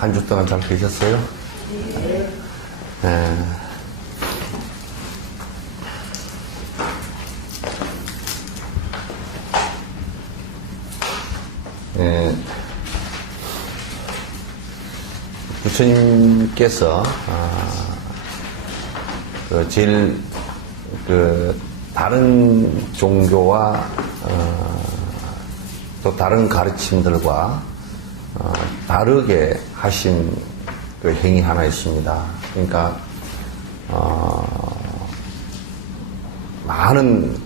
한 주 동안 잘 계셨어요? 네. 네. 부처님께서 제일 다른 종교와 또 다른 가르침들과 다르게 하신 그 행위 하나 있습니다. 그러니까 많은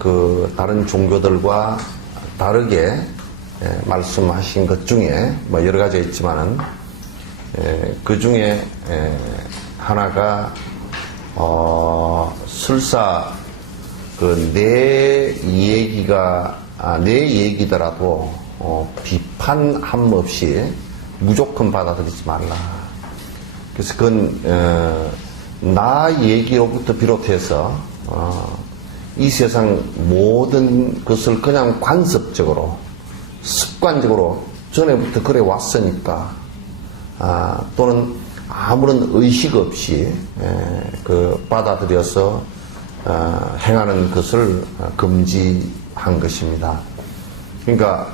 다른 종교들과 다르게 말씀하신 것 중에 뭐 여러 가지 있지만은 그 중에 하나가 설사 내 얘기더라도 비판함 없이 무조건 받아들이지 말라. 그래서 그건 나 얘기로부터 비롯해서 이 세상 모든 것을 그냥 관습적으로 습관적으로 전에부터 그래 왔으니까 또는 아무런 의식 없이 받아들여서 행하는 것을 금지한 것입니다. 그러니까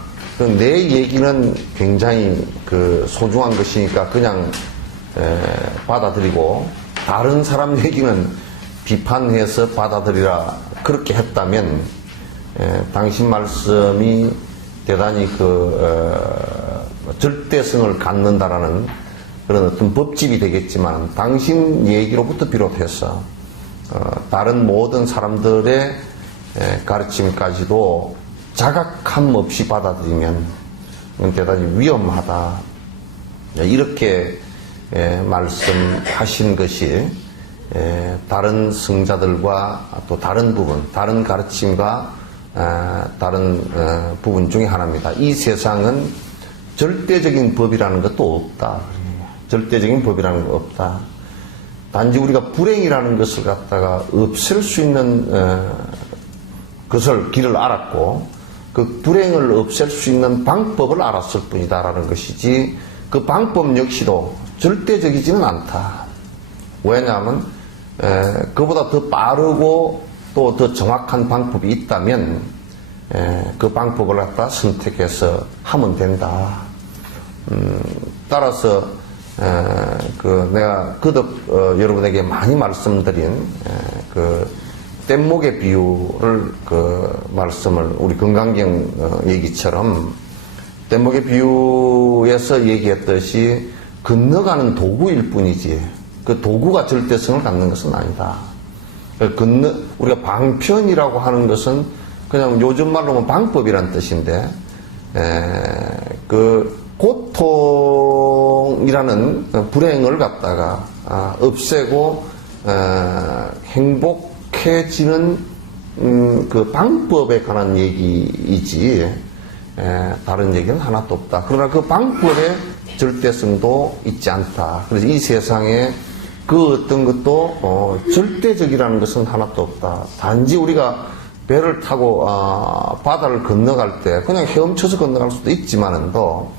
내 얘기는 굉장히 소중한 것이니까 그냥 받아들이고 다른 사람 얘기는 비판해서 받아들이라 그렇게 했다면 당신 말씀이 대단히 절대성을 갖는다라는 그런 어떤 법칙이 되겠지만 당신 얘기로부터 비롯해서 다른 모든 사람들의 가르침까지도 자각함 없이 받아들이면 대단히 위험하다. 이렇게 말씀하신 것이 다른 성자들과 또 다른 부분, 다른 가르침과 다른 부분 중에 하나입니다. 이 세상은 절대적인 법이라는 것도 없다. 절대적인 법이라는 거 없다. 단지 우리가 불행이라는 것을 갖다가 없앨 수 있는 것을 길을 알았고 그 불행을 없앨 수 있는 방법을 알았을 뿐이다라는 것이지 그 방법 역시도 절대적이지는 않다. 왜냐하면 그보다 더 빠르고 또 더 정확한 방법이 있다면 그 방법을 갖다 선택해서 하면 된다. 따라서 내가 거듭 여러분에게 많이 말씀드린 뗏목의 비유를 말씀을 우리 건강경 얘기처럼 뗏목의 비유에서 얘기했듯이 건너가는 도구일 뿐이지 그 도구가 절대성을 갖는 것은 아니다. 우리가 방편이라고 하는 것은 그냥 요즘 말로 하면 방법이란 뜻인데 고통이라는 불행을 갖다가 없애고 행복해지는 그 방법에 관한 얘기이지 다른 얘기는 하나도 없다. 그러나 그 방법에 절대성도 있지 않다. 그래서 이 세상에 그 어떤 것도 절대적이라는 것은 하나도 없다. 단지 우리가 배를 타고 바다를 건너갈 때 그냥 헤엄쳐서 건너갈 수도 있지만은도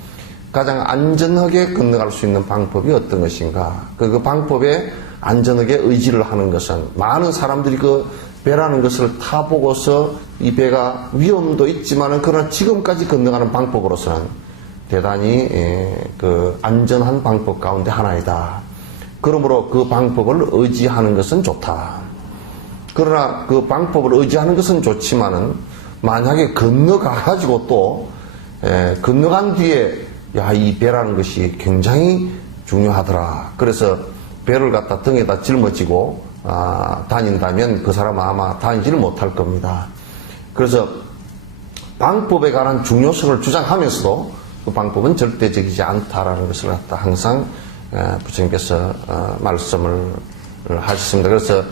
가장 안전하게 건너갈 수 있는 방법이 어떤 것인가. 그 방법에 안전하게 의지를 하는 것은 많은 사람들이 그 배라는 것을 타보고서 이 배가 위험도 있지만은 그러나 지금까지 건너가는 방법으로서는 대단히 안전한 방법 가운데 하나이다. 그러므로 그 방법을 의지하는 것은 좋다. 그러나 그 방법을 의지하는 것은 좋지만은 만약에 건너가가지고 또 건너간 뒤에 이 배라는 것이 굉장히 중요하더라. 그래서 배를 갖다 등에다 짊어지고 다닌다면 그 사람은 아마 다니지를 못할 겁니다. 그래서 방법에 관한 중요성을 주장하면서도 그 방법은 절대적이지 않다라는 것을 갖다 항상 부처님께서 말씀을 하셨습니다. 그래서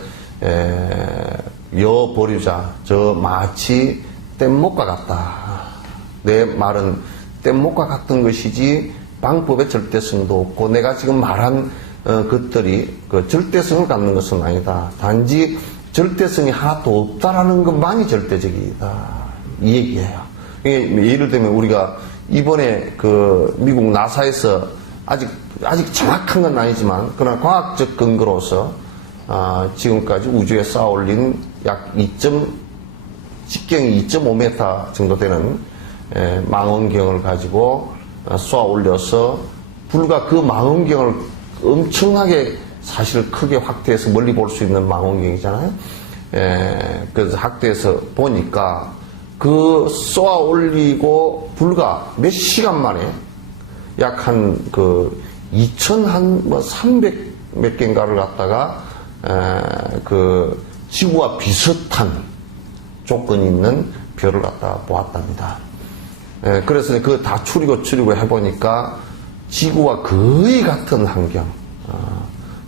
여보류자 저 마치 뗏목과 같다. 내 말은 뗏목과 같은 것이지 방법의 절대성도 없고 내가 지금 말한 것들이 그 절대성을 갖는 것은 아니다. 단지 절대성이 하나도 없다라는 것만이 절대적이다. 이 얘기예요. 예를 들면 우리가 이번에 미국 나사에서 아직 아직 정확한 건 아니지만 그러나 과학적 근거로서 지금까지 우주에 쌓아 올린 약 직경이 2.5m 정도 되는 망원경을 가지고 쏘아 올려서 불과 그 망원경을 엄청나게 사실 크게 확대해서 멀리 볼 수 있는 망원경이잖아요. 그래서 확대해서 보니까 그 쏘아 올리고 불과 몇 시간 만에 약 한 300 몇 개인가를 갖다가 그 지구와 비슷한 조건이 있는 별을 갖다 보았답니다. 그래서 그 다 추리고 해보니까 지구와 거의 같은 환경,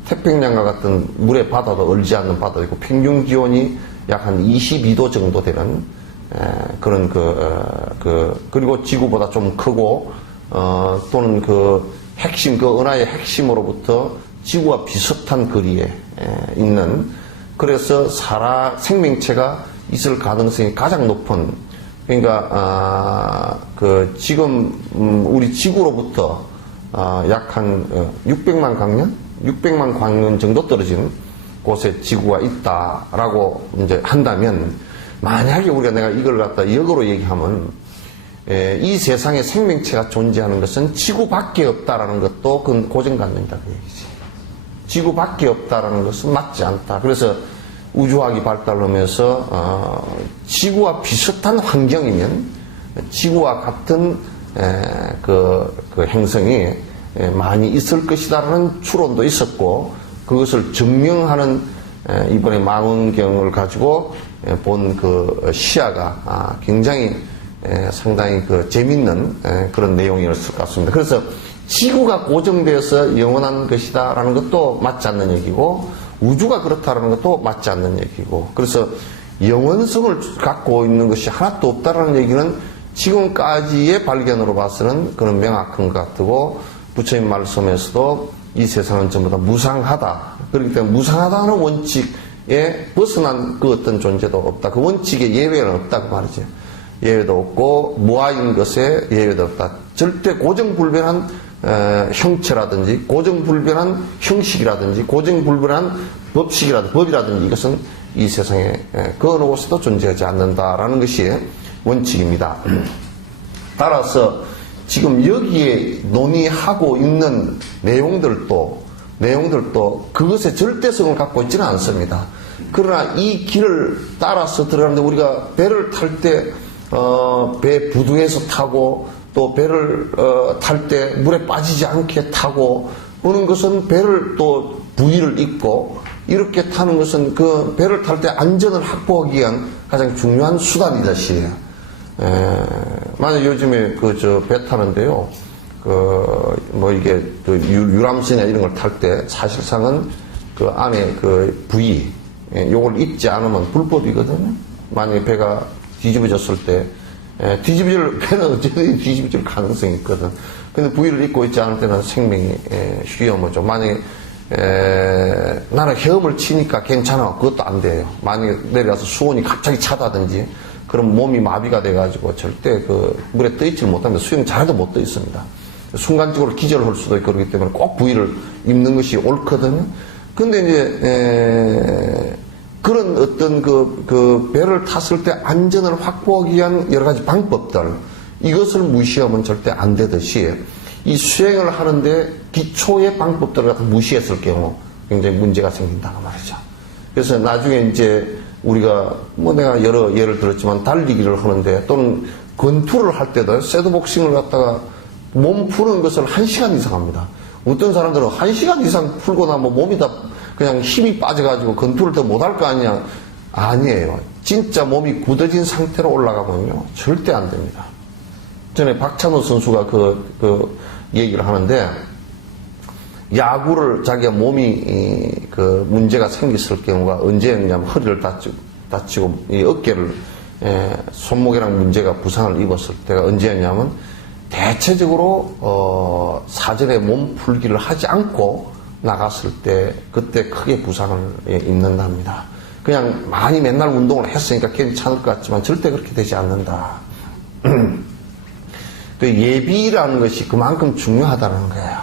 태평양과 같은 물의 바다도 얼지 않는 바다도 있고 평균 기온이 약 한 22도 정도 되는 그런 그리고 지구보다 좀 크고 또는 핵심, 은하의 핵심으로부터 지구와 비슷한 거리에 있는, 그래서 생명체가 있을 가능성이 가장 높은, 그러니까 지금 우리 지구로부터 약 한 600만 광년? 600만 광년 정도 떨어진 곳에 지구가 있다라고 이제 한다면, 만약에 내가 이걸 갖다 역으로 얘기하면, 이 세상에 생명체가 존재하는 것은 지구 밖에 없다라는 것도 그건 고정관념이다, 그 얘기지. 지구 밖에 없다라는 것은 맞지 않다. 그래서 우주학이 발달하면서 지구와 비슷한 환경이면 지구와 같은 그 행성이 많이 있을 것이다라는 추론도 있었고, 그것을 증명하는 이번에 망원경을 가지고 본 그 시야가 굉장히 상당히 재밌는 그런 내용이었을 것 같습니다. 그래서 지구가 고정되어서 영원한 것이다라는 것도 맞지 않는 얘기고, 우주가 그렇다라는 것도 맞지 않는 얘기고, 그래서 영원성을 갖고 있는 것이 하나도 없다라는 얘기는 지금까지의 발견으로 봐서는 그런 명확한 것 같고, 부처님 말씀에서도 이 세상은 전부 다 무상하다. 그렇기 때문에 무상하다는 원칙에 벗어난 그 어떤 존재도 없다. 그 원칙에 예외는 없다고 말이죠. 예외도 없고 무아인 것에 예외도 없다. 절대 고정불변한 형체라든지 고정불변한 형식이라든지 고정불변한 법이라든지 이것은 이 세상에 그 어느 곳에도 존재하지 않는다라는 것이 원칙입니다. 따라서 지금 여기에 논의하고 있는 내용들도 그것의 절대성을 갖고 있지는 않습니다. 그러나 이 길을 따라서 들어가는데 우리가 배를 탈 때 배 부두에서 타고 또 배를 탈 때 물에 빠지지 않게 타고 그런 것은 배를 또 부위를 입고 이렇게 타는 것은 그 배를 탈 때 안전을 확보하기 위한 가장 중요한 수단이다시. 만약 요즘에 배 타는데요, 이게 유람선이나 이런 걸 탈 때 사실상은 그 안에 그 부위, 요걸 입지 않으면 불법이거든요. 만약에 배가 뒤집어졌을 때, 배는 어쨌든 뒤집어질 가능성이 있거든. 근데 부위를 입고 있지 않을 때는 생명이 위험하죠. 만약에 나는 헤엄을 치니까 괜찮아. 그것도 안 돼요. 만약에 내려가서 수온이 갑자기 차다든지 그럼 몸이 마비가 돼가지고 절대 물에 떠 있지를 못합니다. 수영 잘해도 못 떠 있습니다. 순간적으로 기절할 수도 있고 그렇기 때문에 꼭 부위를 입는 것이 옳거든요. 근데 이제 그런 어떤 배를 탔을 때 안전을 확보하기 위한 여러 가지 방법들, 이것을 무시하면 절대 안 되듯이 이 수행을 하는데 기초의 방법들을 갖다 무시했을 경우 굉장히 문제가 생긴다고 말이죠. 그래서 나중에 이제 우리가 내가 여러 예를 들었지만 달리기를 하는데 또는 권투를 할 때도 셋드복싱을 갖다가 몸 푸는 것을 1시간 이상 합니다. 어떤 사람들은 1시간 이상 풀고 나면 몸이 다 그냥 힘이 빠져가지고 권투를 더 못할 거 아니냐. 아니에요. 진짜 몸이 굳어진 상태로 올라가면요 절대 안 됩니다. 전에 박찬호 선수가 얘기를 하는데, 야구를 자기가 몸이 문제가 생겼을 경우가 언제였냐면 허리를 다치고 이 어깨를 손목이랑 문제가 부상을 입었을 때가 언제였냐면 대체적으로 사전에 몸 풀기를 하지 않고 나갔을 때 그때 크게 부상을 입는답니다. 그냥 많이 맨날 운동을 했으니까 괜찮을 것 같지만 절대 그렇게 되지 않는다. 그 예비라는 것이 그만큼 중요하다는 거예요.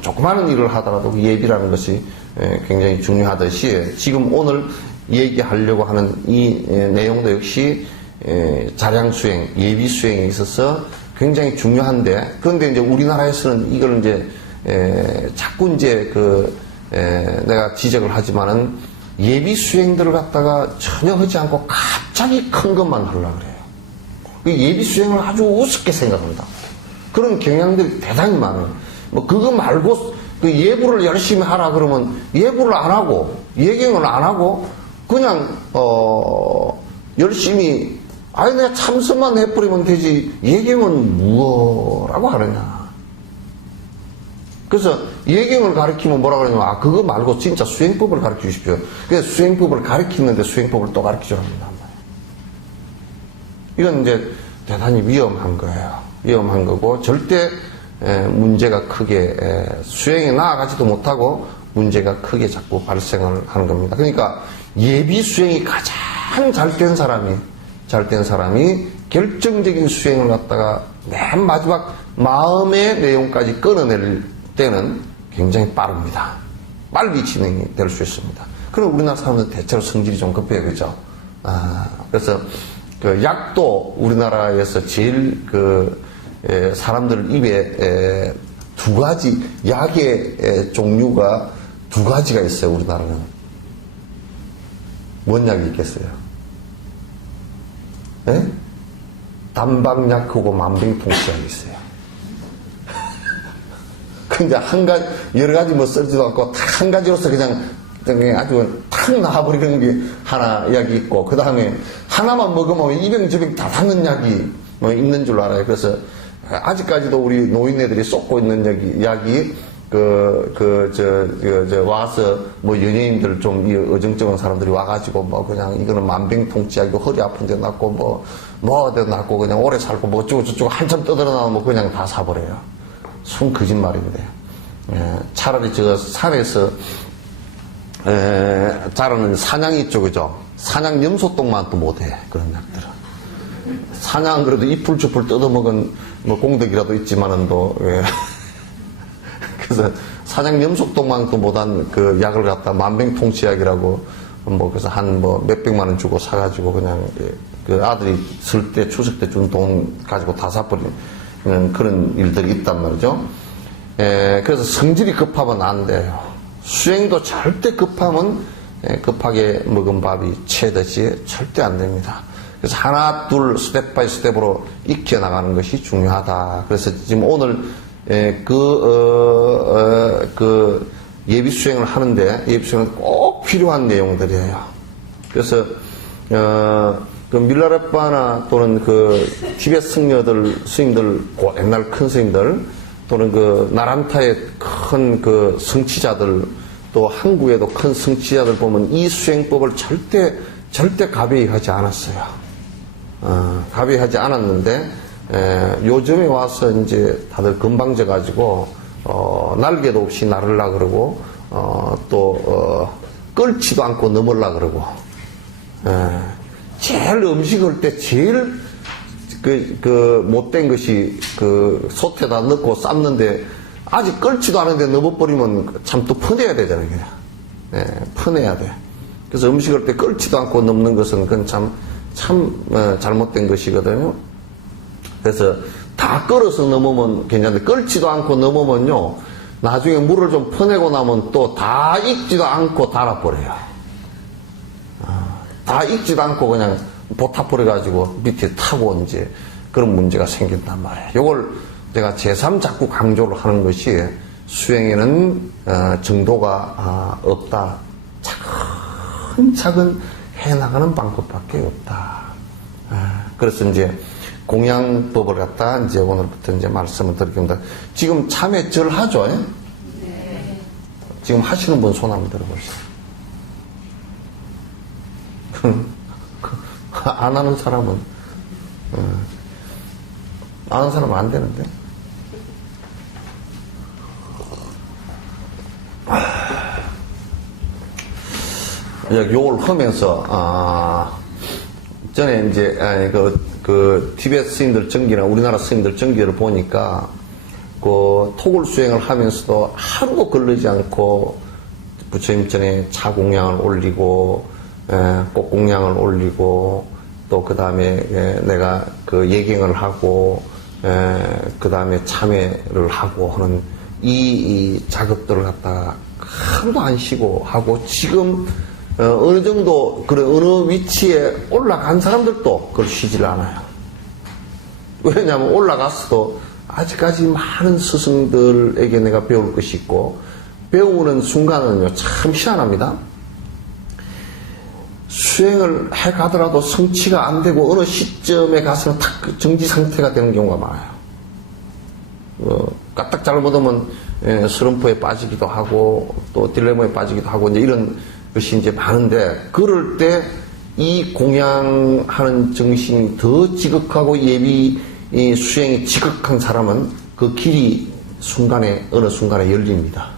조그마한 일을 하더라도 그 예비라는 것이 굉장히 중요하듯이 지금 오늘 얘기하려고 하는 이 내용도 역시 자량 수행, 예비 수행에 있어서 굉장히 중요한데, 그런데 이제 우리나라에서는 이걸 이제 자꾸 이제 내가 지적을 하지만은 예비 수행들을 갖다가 전혀 하지 않고 갑자기 큰 것만 하려고 그래요. 그 예비 수행을 아주 우습게 생각한다. 그런 경향들이 대단히 많아요. 뭐 그거 말고 그 예부를 열심히 하라 그러면 예부를 안 하고 예경을 안 하고 그냥 열심히 아니 내가 참선만 해버리면 되지 예경은 무엇라고 하느냐. 그래서 예경을 가르치면 뭐라 그러냐면 그거 말고 진짜 수행법을 가르쳐 주십시오. 그래서 수행법을 가르치는데 수행법을 또 가르쳐 주란 말이에요. 이건 이제 대단히 위험한 거예요. 위험한 거고 절대 문제가 크게 수행에 나아가지도 못하고 문제가 크게 자꾸 발생을 하는 겁니다. 그러니까 예비 수행이 가장 잘된 사람이 결정적인 수행을 갖다가 맨 마지막 마음의 내용까지 끊어낼 때는 굉장히 빠릅니다. 빨리 진행이 될 수 있습니다. 그럼 우리나라 사람들은 대체로 성질이 좀 급해요. 그죠? 그래서 그 약도 우리나라에서 제일 사람들 입에 두 가지, 약의 종류가 두 가지가 있어요, 우리나라는. 뭔 약이 있겠어요? 예? 단박약하고 만병통치약이 있어요. 근데 여러 가지 뭐 쓰지도 않고 딱 한 가지로서 그냥 아주 탁 나와버리는 게 하나 약이 있고, 그 다음에 하나만 먹으면 이병저병 다 닦는 약이 뭐 있는 줄 알아요. 그래서 아직까지도 우리 노인네들이 쏟고 있는 약이 와서 뭐 연예인들 좀 어정쩡한 사람들이 와가지고 뭐 그냥 이거는 만병통치약이고 허리 아픈 데 낫고 뭐 어디 낫고 그냥 오래 살고 뭐 어쩌고 저쩌고 한참 떠들어 나오면 그냥 다 사버려요. 순 거짓말인데. 차라리 저 산에서 자라는 사냥이 쪽이죠. 사냥 염소똥만 또 못해, 그런 약들은. 사냥은 그래도 이풀저풀 뜯어먹은 뭐 공덕이라도 있지만은 또, 그래서 사냥 염소똥만 또 못한 그 약을 갖다 만병통치약이라고 뭐 그래서 한 뭐 몇백만 원 주고 사가지고 그냥 그 아들이 쓸 때 추석 때 준 돈 가지고 다 사버리는 그런 일들이 있단 말이죠. 그래서 성질이 급하면 안 돼요. 수행도 절대 급하면 급하게 먹은 밥이 채듯이 절대 안 됩니다. 그래서 하나 둘 스텝 바이 스텝으로 익혀나가는 것이 중요하다. 그래서 지금 오늘 예비 수행을 하는데 예비 수행은 꼭 필요한 내용들이에요. 그래서 그 밀라레빠나 또는 그 티베트 스님들 옛날 큰 스님들 또는 그 나란타의 큰 그 성취자들 또 한국에도 큰 성취자들 보면 이 수행법을 절대 가벼이 하지 않았어요. 가벼이 하지 않았는데 요즘에 와서 이제 다들 건방져 가지고 날개도 없이 나르려 그러고 끌지도 않고 넘으려 그러고 제일 음식할 때 제일 못된 것이 솥에다 넣고 삶는데 아직 끓지도 않은데 넣어버리면 참 또 퍼내야 되잖아요. 퍼내야 돼. 그래서 음식할 때 끓지도 않고 넣는 것은 그건 참 잘못된 것이거든요. 그래서 다 끓어서 넣으면 괜찮은데 끓지도 않고 넣으면요 나중에 물을 좀 퍼내고 나면 또 다 익지도 않고 달아버려요. 다 익지도 않고 그냥 보타버려가지고 밑에 타고 이제 그런 문제가 생긴단 말이에요. 요걸 제가 제3 자꾸 강조를 하는 것이 수행에는 정도가 없다. 차근차근 해나가는 방법밖에 없다. 그래서 이제 공양법을 갖다 이제 오늘부터 이제 말씀을 드리겠습니다. 지금 참회절 하죠? 네. 지금 하시는 분 손 한번 들어보세요. 안 하는 사람은 아는 사람은 안 되는데. 요걸 하면서 전에 이제 그 티베트 스님들 전기나 우리나라 스님들 전기를 보니까 그 토굴 수행을 하면서도 하루도 걸리지 않고 부처님 전에 차 공양을 올리고 꽃 공양을 올리고 또 그 다음에 내가 그 예경을 하고 그 다음에 참회를 하고 하는 이 작업들을 갖다가 하루도 안 쉬고 하고 지금 어느 정도 그런 어느 위치에 올라간 사람들도 그걸 쉬질 않아요. 왜냐하면 올라갔어도 아직까지 많은 스승들에게 내가 배울 것이 있고 배우는 순간은요 참 희한합니다. 수행을 해가더라도 성취가 안 되고 어느 시점에 가서는 탁 정지 상태가 되는 경우가 많아요. 까딱 잘못하면 슬럼프에 빠지기도 하고 또 딜레마에 빠지기도 하고 이제 이런 것이 이제 많은데 그럴 때 이 공양하는 정신이 더 지극하고 예비 이 수행이 지극한 사람은 그 길이 어느 순간에 열립니다.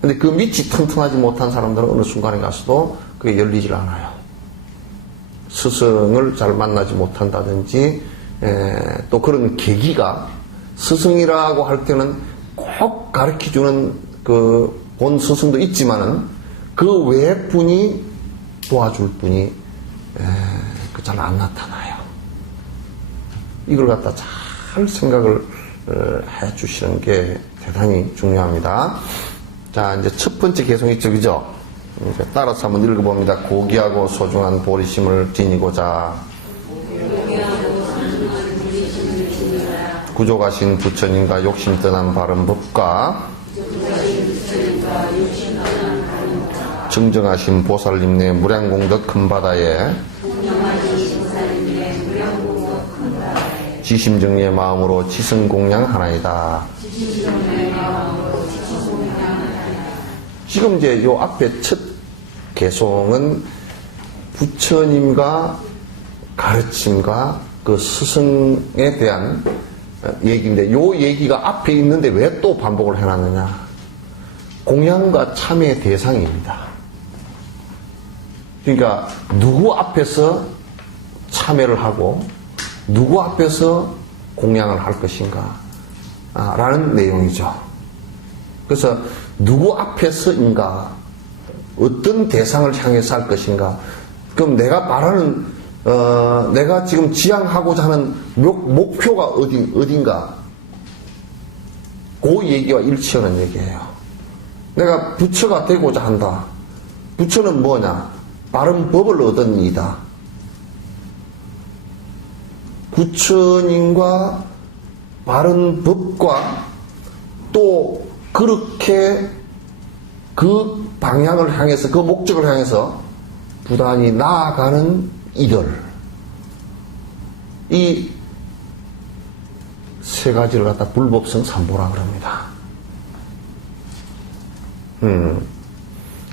근데 그 밑이 튼튼하지 못한 사람들은 어느 순간에 가서도 그게 열리질 않아요. 스승을 잘 만나지 못한다든지 또 그런 계기가 스승이라고 할 때는 꼭 가르쳐주는 그 본 스승도 있지만은 그 외 분이 도와줄 분이 잘 안 나타나요. 이걸 갖다 잘 생각을 해 주시는 게 대단히 중요합니다. 자, 이제 첫 번째 개성이 있죠, 그죠? 이제 따라서 한번 읽어봅니다. 고귀하고 소중한 보리심을 지니고자 구족하신 부처님과 욕심 떠난 바른 법과 정정하신 보살님네 무량공덕 큰 바다에 지심정리의 마음으로 지승공양하나이다. 지금 이제 요 앞에 첫 개송은 부처님과 가르침과 그 스승에 대한 얘기인데 요 얘기가 앞에 있는데 왜 또 반복을 해놨느냐. 공양과 참회의 대상입니다. 그러니까 누구 앞에서 참회를 하고 누구 앞에서 공양을 할 것인가 라는 내용이죠. 그래서 누구 앞에서인가 어떤 대상을 향해서 할 것인가. 그럼 내가 말하는 내가 지금 지향하고자 하는 목표가 어딘가 그 얘기와 일치하는 얘기예요. 내가 부처가 되고자 한다. 부처는 뭐냐? 바른 법을 얻은 이다. 부처님과 바른 법과 또 그렇게 그 방향을 향해서 그 목적을 향해서 부단히 나아가는 이들 이 세 가지를 갖다 불법성 삼보라 그럽니다.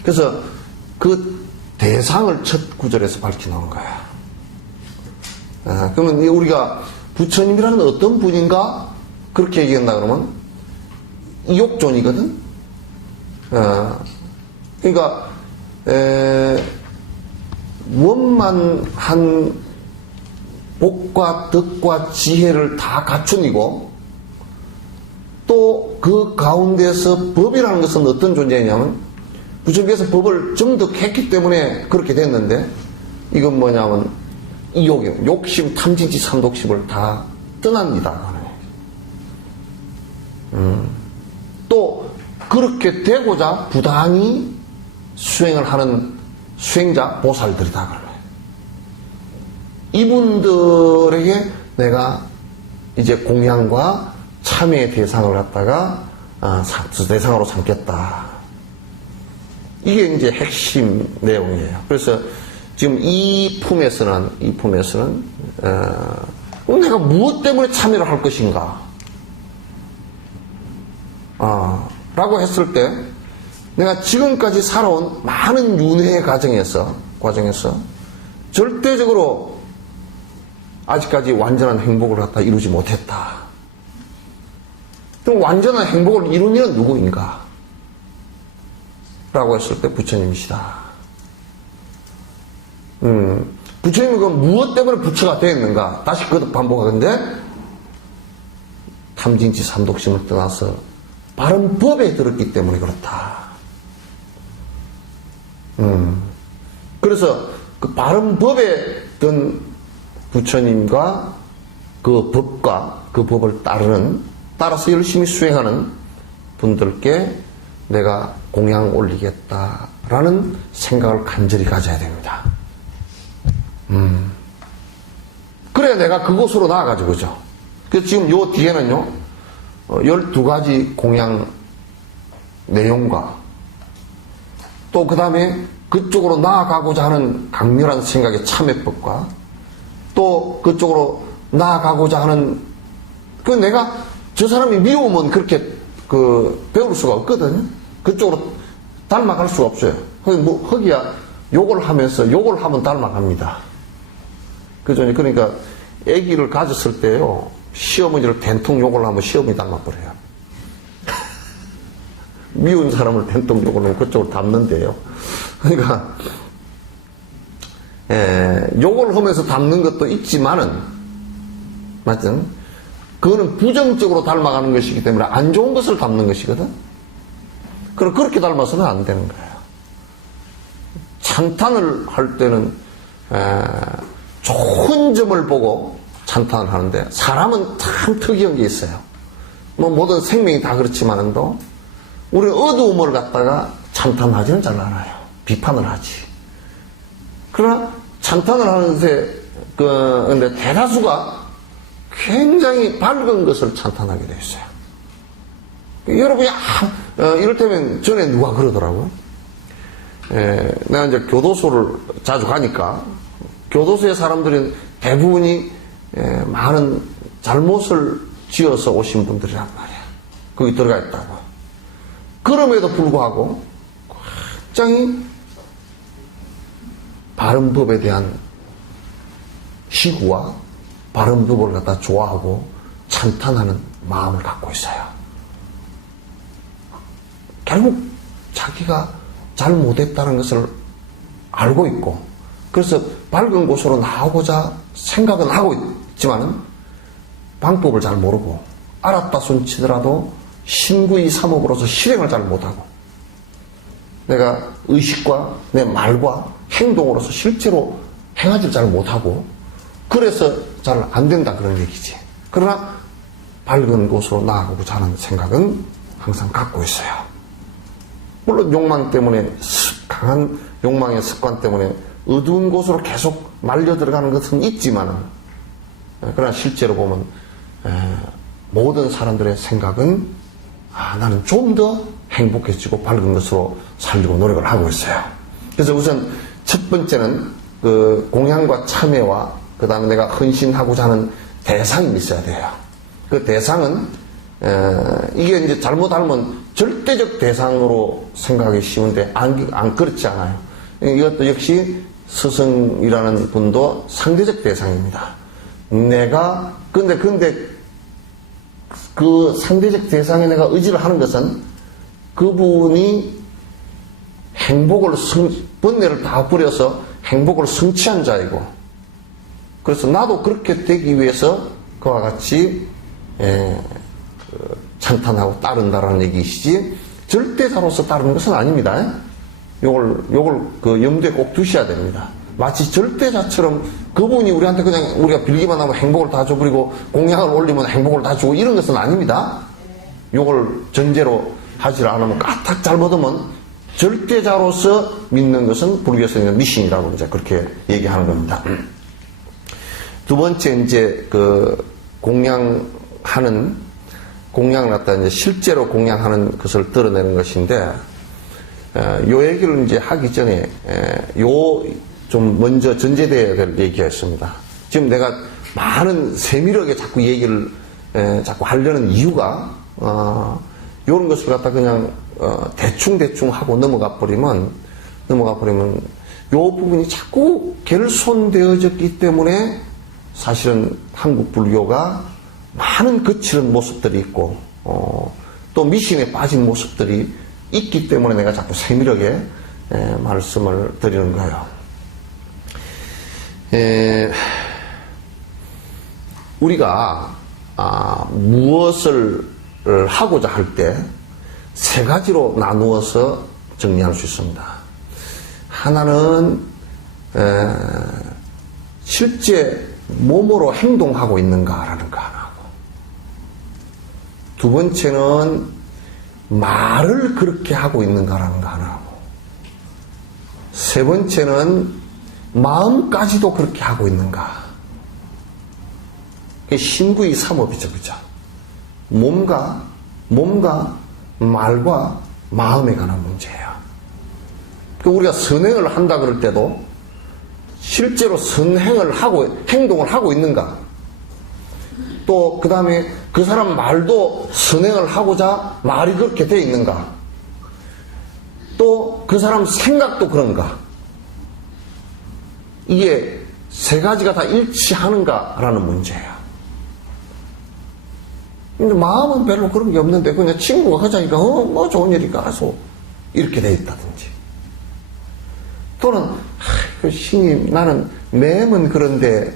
그래서 그 대상을 첫 구절에서 밝혀놓은 거야. 그러면 우리가 부처님이라는 어떤 분인가 그렇게 얘기한다 그러면 이욕존이거든. 그러니까 원만한 복과 덕과 지혜를 다 갖춘 이고 또 그 가운데서 법이라는 것은 어떤 존재냐면 부처님께서 법을 정득했기 때문에 그렇게 됐는데 이건 뭐냐면 이욕이요. 욕심, 탐진치, 삼독심을 다 떠납니다. 또 그렇게 되고자 부단히 수행을 하는 수행자 보살들이다 그러네. 이분들에게 내가 이제 공양과 참회의 대상을 갖다가 대상으로 삼겠다. 이게 이제 핵심 내용이에요. 그래서 지금 이 품에서는 내가 무엇 때문에 참여를 할 것인가? 라고 했을 때 내가 지금까지 살아온 많은 윤회의 과정에서 절대적으로 아직까지 완전한 행복을 갖다 이루지 못했다. 그럼 완전한 행복을 이룬 이는 누구인가? 라고 했을 때 부처님이시다. 부처님은 그 무엇 때문에 부처가 되었는가? 다시 그것도 반복하는데 삼진치 삼독심을 떠나서 바른 법에 들었기 때문에 그렇다. 그래서 그 바른 법에 든 부처님과 그 법과 그 법을 따라서 열심히 수행하는 분들께 내가 공양 올리겠다라는 생각을 간절히 가져야 됩니다. 그래 내가 그곳으로 나아가지고 그죠. 그래서 지금 요 뒤에는요 12가지 공양 내용과 또 그 다음에 그쪽으로 나아가고자 하는 강렬한 생각의 참회법과 또 그쪽으로 나아가고자 하는 그 내가 저 사람이 미우면 그렇게 배울 수가 없거든요. 그쪽으로 닮아갈 수가 없어요. 허기야 욕을 하면서 욕을 하면 닮아갑니다. 그죠? 그러니까 아기를 가졌을 때요 시어머니를 된통 욕을 하면 시어머니 닮아버려요. 미운 사람을 된통 욕을 하면 그쪽으로 닮는데요. 그러니까 욕을 하면서 닮는 것도 있지만은 맞죠? 그거는 부정적으로 닮아가는 것이기 때문에 안 좋은 것을 닮는 것이거든. 그럼 그렇게 닮아서는 안 되는 거예요. 찬탄을 할 때는 좋은 점을 보고 찬탄을 하는데 사람은 참 특이한 게 있어요. 뭐 모든 생명이 다 그렇지만도 우리는 어두움을 갖다가 찬탄하지는 잘 않아요. 비판을 하지. 그러나 찬탄을 하는데 근데 대다수가 굉장히 밝은 것을 찬탄하게 되어 있어요. 여러분이 이를테면 전에 누가 그러더라고요. 내가 이제 교도소를 자주 가니까 교도소의 사람들은 대부분이 많은 잘못을 지어서 오신 분들이란 말이야. 거기 들어가 있다고. 그럼에도 불구하고 굉장히 바른 법에 대한 시구와 바른 법을 갖다 좋아하고 찬탄하는 마음을 갖고 있어요. 결국 자기가 잘못했다는 것을 알고 있고 그래서 밝은 곳으로 나오고자 생각은 하고 있지만은 방법을 잘 모르고 알았다 손치더라도 신구이 삼업으로서 실행을 잘 못하고 내가 의식과 내 말과 행동으로서 실제로 행하지 잘 못하고 그래서 잘 안 된다 그런 얘기지. 그러나 밝은 곳으로 나아가고자 하는 생각은 항상 갖고 있어요. 물론 욕망 때문에 강한 욕망의 습관 때문에 어두운 곳으로 계속 말려 들어가는 것은 있지만은 그러나 실제로 보면 모든 사람들의 생각은 나는 좀 더 행복해지고 밝은 것으로 살려고 노력을 하고 있어요. 그래서 우선 첫 번째는 그 공양과 참회와 그 다음에 내가 헌신하고자 하는 대상이 있어야 돼요. 그 대상은 이게 이제 잘못 알면 절대적 대상으로 생각하기 쉬운데 안 그렇지 않아요. 이것도 역시 스승이라는 분도 상대적 대상입니다. 근데 그 상대적 대상에 내가 의지를 하는 것은 그분이 번뇌를 다 버려서 행복을 성취한 자이고, 그래서 나도 그렇게 되기 위해서 그와 같이 찬탄하고 따른다라는 얘기시지, 절대자로서 따르는 것은 아닙니다. 요걸 그 염두에 꼭 두셔야 됩니다. 마치 절대자처럼 그분이 우리한테 그냥 우리가 빌기만 하면 행복을 다 줘버리고 공양을 올리면 행복을 다 주고 이런 것은 아닙니다. 요걸 전제로 하지 않으면 까딱 잘못하면 절대자로서 믿는 것은 불교에서 있는 미신이라고 이제 그렇게 얘기하는 겁니다. 두 번째 이제 그 공양을 갖다 이제 실제로 공양하는 것을 드러내는 것인데, 요 얘기를 이제 하기 전에 좀 먼저 전제되어야 될 얘기가 있습니다. 지금 내가 많은 세밀하게 자꾸 얘기를 자꾸 하려는 이유가 요런 것을 갖다 그냥 대충 하고 넘어가 버리면 요 부분이 자꾸 결손되어졌기 때문에 사실은 한국 불교가 많은 거칠은 모습들이 있고 또 미신에 빠진 모습들이 있기 때문에 내가 자꾸 세밀하게 말씀을 드리는 거예요. 우리가 무엇을 하고자 할 때 세 가지로 나누어서 정리할 수 있습니다. 하나는 실제 몸으로 행동하고 있는가라는 거 하나고, 두 번째는 말을 그렇게 하고 있는가라는 거 하나고, 세 번째는 마음까지도 그렇게 하고 있는가. 신구의 삼업이죠, 그죠? 몸과 말과 마음에 관한 문제예요. 우리가 선행을 한다 그럴 때도 실제로 행동을 하고 있는가? 또 그 다음에 그 사람 말도 선행을 하고자 말이 그렇게 되어 있는가? 또 그 사람 생각도 그런가? 이게 세 가지가 다 일치하는가라는 문제예요. 근데 마음은 별로 그런 게 없는데 그냥 친구가 하자니까 뭐 좋은 일이니까 하소 이렇게 돼 있다든지, 또는 신이 나는 매음은 그런데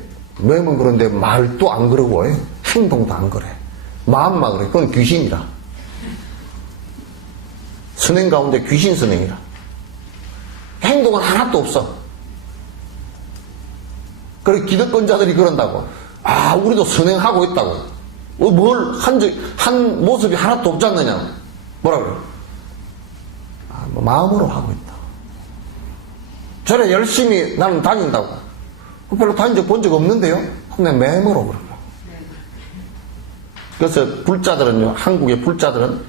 말도 안 그러고 행동도 안 그래, 마음만 그래. 그건 귀신이라. 선행 가운데 귀신 선행이라. 행동은 하나도 없어. 그래 기득권자들이 그런다고, 우리도 선행하고 있다고, 뭘 한 모습이 하나도 없지 않느냐, 뭐라 그래? 마음으로 하고 있다. 저래 열심히 나는 다닌다고, 별로 다닌 본 적 없는데요? 근데 맹으로 그런 거. 그래서 불자들은요, 한국의 불자들은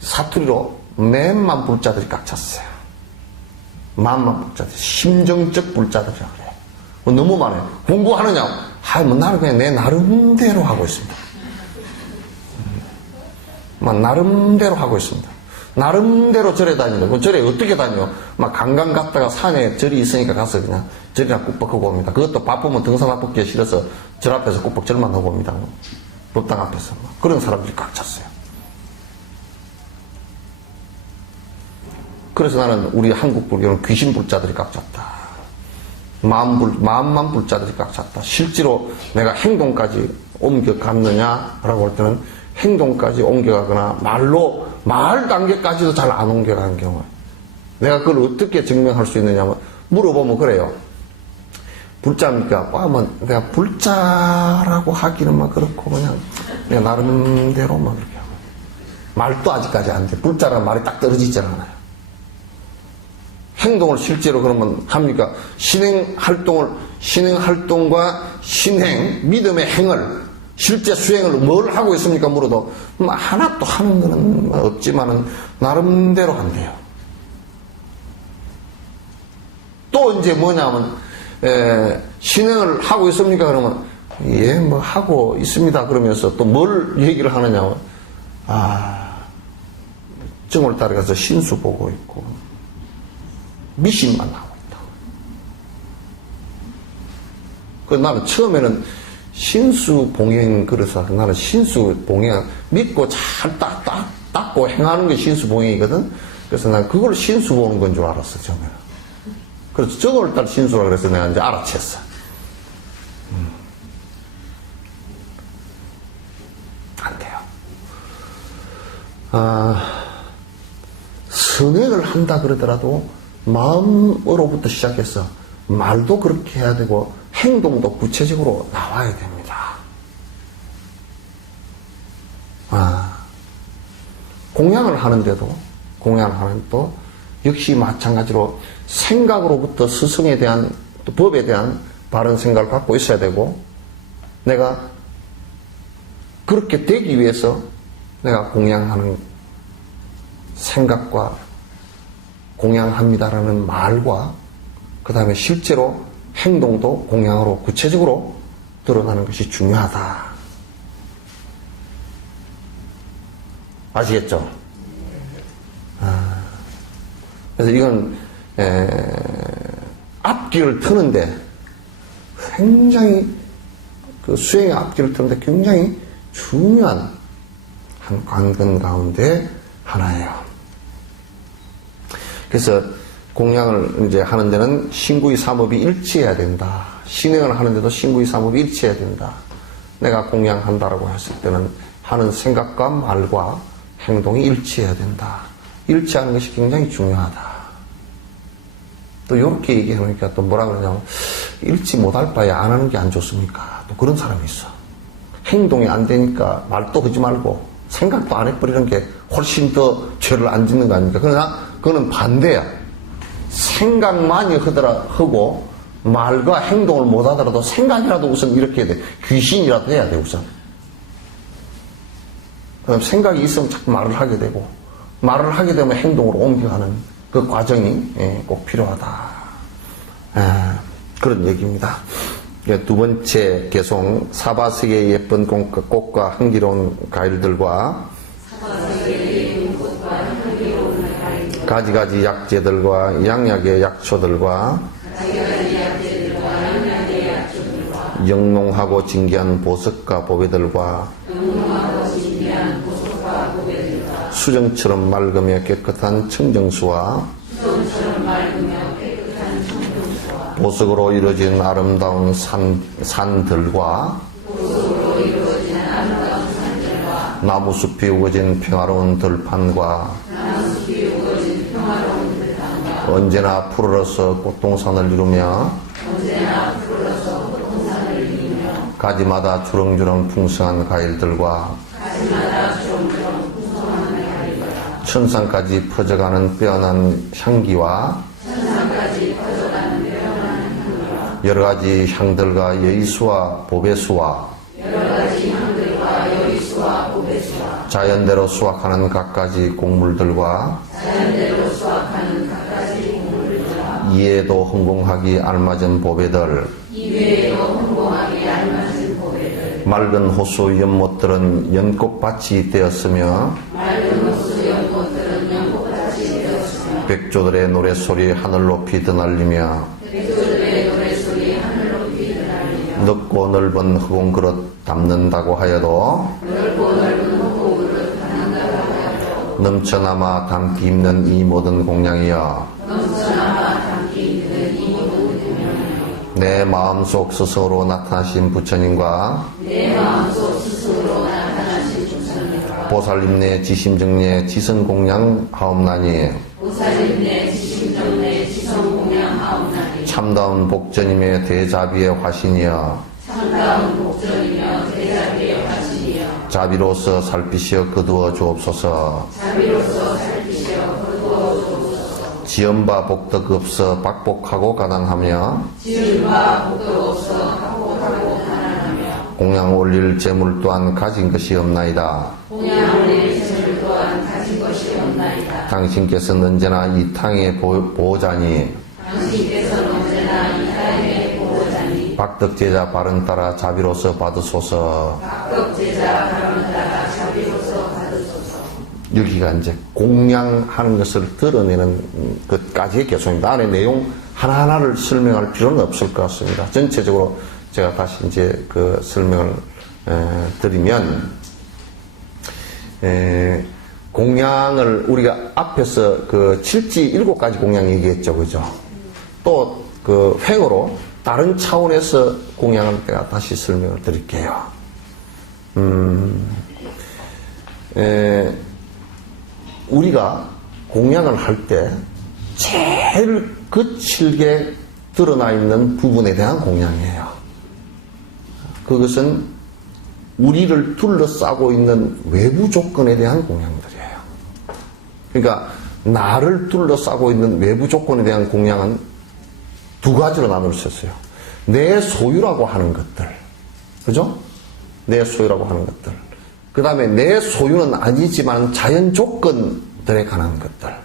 사투리로 맨만 불자들이 꽉 찼어요. 마음만 불자들, 심정적 불자들이라 그래요. 너무 많아요. 공부하느냐고, 나는 그냥 내 나름대로 하고 있습니다. 나름대로 하고 있습니다. 나름대로 절에 다니고, 절에 어떻게 다녀? 관광 갔다가 산에 절이 있으니까 가서 그냥 절이나 꾹뻑하고 옵니다. 그것도 바쁘면 등산 앞에 실어서 절 앞에서 꾹뻑 절만 하고 옵니다. 법당 앞에서. 그런 사람들이 꽉 찼어요. 그래서 나는 우리 한국 불교는 귀신 불자들이 꽉 찼다. 마음만 불자들이 꽉 찼다. 실제로 내가 행동까지 옮겨갔느냐라고 할 때는 행동까지 옮겨가거나 말 단계까지도 잘 안 옮겨가는 경우, 내가 그걸 어떻게 증명할 수 있느냐 물어보면 그래요. 불자입니까? 내가 불자라고 하기는 그렇고 그냥 내가 나름대로만 그렇게 하고, 말도 아직까지 안 돼. 불자라는 말이 딱 떨어지질 않아요. 행동을 실제로 그러면 합니까? 신행활동과 믿음의 행을, 실제 수행을 뭘 하고 있습니까? 물어도 하나도 하는 거는 없지만은 나름대로 한대요. 또 이제 뭐냐면 신행을 하고 있습니까? 그러면 하고 있습니다. 그러면서 또 뭘 얘기를 하느냐면 정월 달에 가서 신수 보고 있고 미신만 하고 있다. 나는 처음에는 신수 봉행, 그래서 나는 신수 봉행 믿고 잘 닦고 행하는 게 신수 봉행이거든. 그래서 난 그걸 신수 보는 건 줄 알았어, 처음에는. 그래서 정월달 신수라 그래서 내가 이제 알아챘어. 안 돼요. 선행을 한다 그러더라도 마음으로부터 시작해서 말도 그렇게 해야 되고 행동도 구체적으로 나와야 됩니다. 공양을 하는데도 역시 마찬가지로 생각으로부터 스승에 대한, 또 법에 대한 바른 생각을 갖고 있어야 되고, 내가 그렇게 되기 위해서 내가 공양하는 생각과 공양합니다라는 말과 그 다음에 실제로 행동도 공양으로 구체적으로 드러나는 것이 중요하다. 아시겠죠? 그래서 이건 앞길을 트는데 굉장히 그 수행의 앞길을 트는데 굉장히 중요한 한 관건 가운데 하나예요. 그래서 공양을 이제 하는 데는 신구의 삼업이 일치해야 된다. 신행을 하는데도 신구의 삼업이 일치해야 된다. 내가 공양한다라고 했을 때는 하는 생각과 말과 행동이 일치해야 된다. 일치하는 것이 굉장히 중요하다. 또 이렇게 얘기해놓으니까 또 뭐라 그러냐면 일치 못할 바에 안 하는 게 안 좋습니까? 또 그런 사람이 있어. 행동이 안 되니까 말도 하지 말고 생각도 안 해버리는 게 훨씬 더 죄를 안 짓는 거 아닙니까? 그러나 그거는 반대야. 생각만이 하고 말과 행동을 못 하더라도 생각이라도 우선 이렇게 해야 돼. 귀신이라도 해야 돼 우선. 그럼 생각이 있으면 자꾸 말을 하게 되고 말을 하게 되면 행동으로 옮겨가는 그 과정이 꼭 필요하다. 그런 얘기입니다. 두 번째 개송 사바세계의 예쁜 꽃과 향기로운 과일들과 가지가지 약재들과 양약의 약초들과 영롱하고 진귀한 보석과 보배들과 수정처럼 맑으며 깨끗한 청정수와 보석으로 이루어진 아름다운 산들과 나무숲이 우거진 평화로운 들판과 언제나 푸르러서 꽃동산을 이루며 가지마다 주렁주렁 풍성한 과일들과 천상까지 퍼져가는 빼어난 향기와 여러가지 향들과 여의수와 보배수와 자연대로 수확하는 갖가지 곡물들과 이에도 흥공하기 알맞은 보배들 맑은 호수 연못들은 연꽃밭이 되었으며 백조들의 노랫소리 하늘 높이 드날리며 넓고 넓은 흑공 그릇 담는다고 하여도 넘쳐나마 담기 힘든 이 모든 공양이여 내 마음속 스승으로 나타나신 부처님과 보살님네 지심정례 지성공양 하옵나니 참다운 복전임의 대자비의 화신이여 자비로서 살피시어 거두어 주옵소서. 지연바 복덕 없어 박복하고 가난하며 공양 올릴 재물 또한 가진 것이 없나이다. 당신께서는 언제나 이 땅의 보호자니 박덕제자 발언 따라 자비로서 받으소서. 여기가 이제 공양하는 것을 드러내는 것까지의 개송입니다. 안에 내용 하나하나를 설명할 필요는 없을 것 같습니다. 전체적으로 제가 다시 이제 그 설명을 드리면, 공양을 우리가 앞에서 그 7지 7가지 공양 얘기했죠. 그죠? 또 그 횡으로 다른 차원에서 공양을 내가 다시 설명을 드릴게요. 우리가 공양을 할 때 제일 거칠게 드러나 있는 부분에 대한 공양이에요. 그것은 우리를 둘러싸고 있는 외부 조건에 대한 공양들이에요. 그러니까 나를 둘러싸고 있는 외부 조건에 대한 공양은 두 가지로 나눌 수 있어요. 내 소유라고 하는 것들. 그죠? 내 소유라고 하는 것들. 그 다음에 내 소유는 아니지만 자연 조건들에 관한 것들.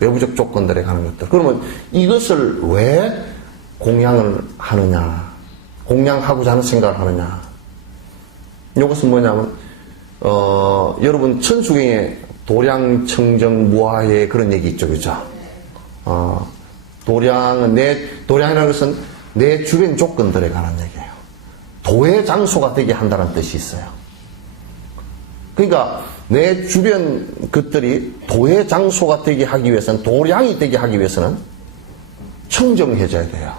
외부적 조건들에 관한 것들. 그러면 이것을 왜 공양을 하느냐? 공양하고자 하는 생각을 하느냐? 이것은 뭐냐면, 여러분, 천수경에 도량, 청정, 무아의 그런 얘기 있죠. 그죠? 도량이라는 것은 내 주변 조건들에 관한 얘기예요. 도의 장소가 되게 한다는 뜻이 있어요. 그러니까 내 주변 것들이 도의 장소가 되게 하기 위해서는, 도량이 되게 하기 위해서는 청정해져야 돼요.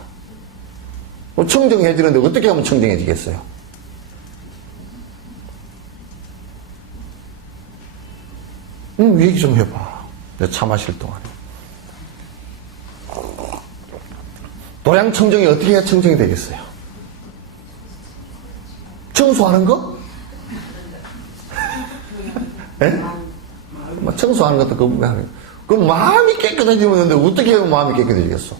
청정해지는데 어떻게 하면 청정해지겠어요? 얘기 좀 해봐. 내가 차 마실 동안. 도량 청정이 어떻게 해야 청정이 되겠어요? 청소하는 거? 예? 청소하는 것도 그 마음이 깨끗해지면 되는데 어떻게 하면 마음이 깨끗해지겠어?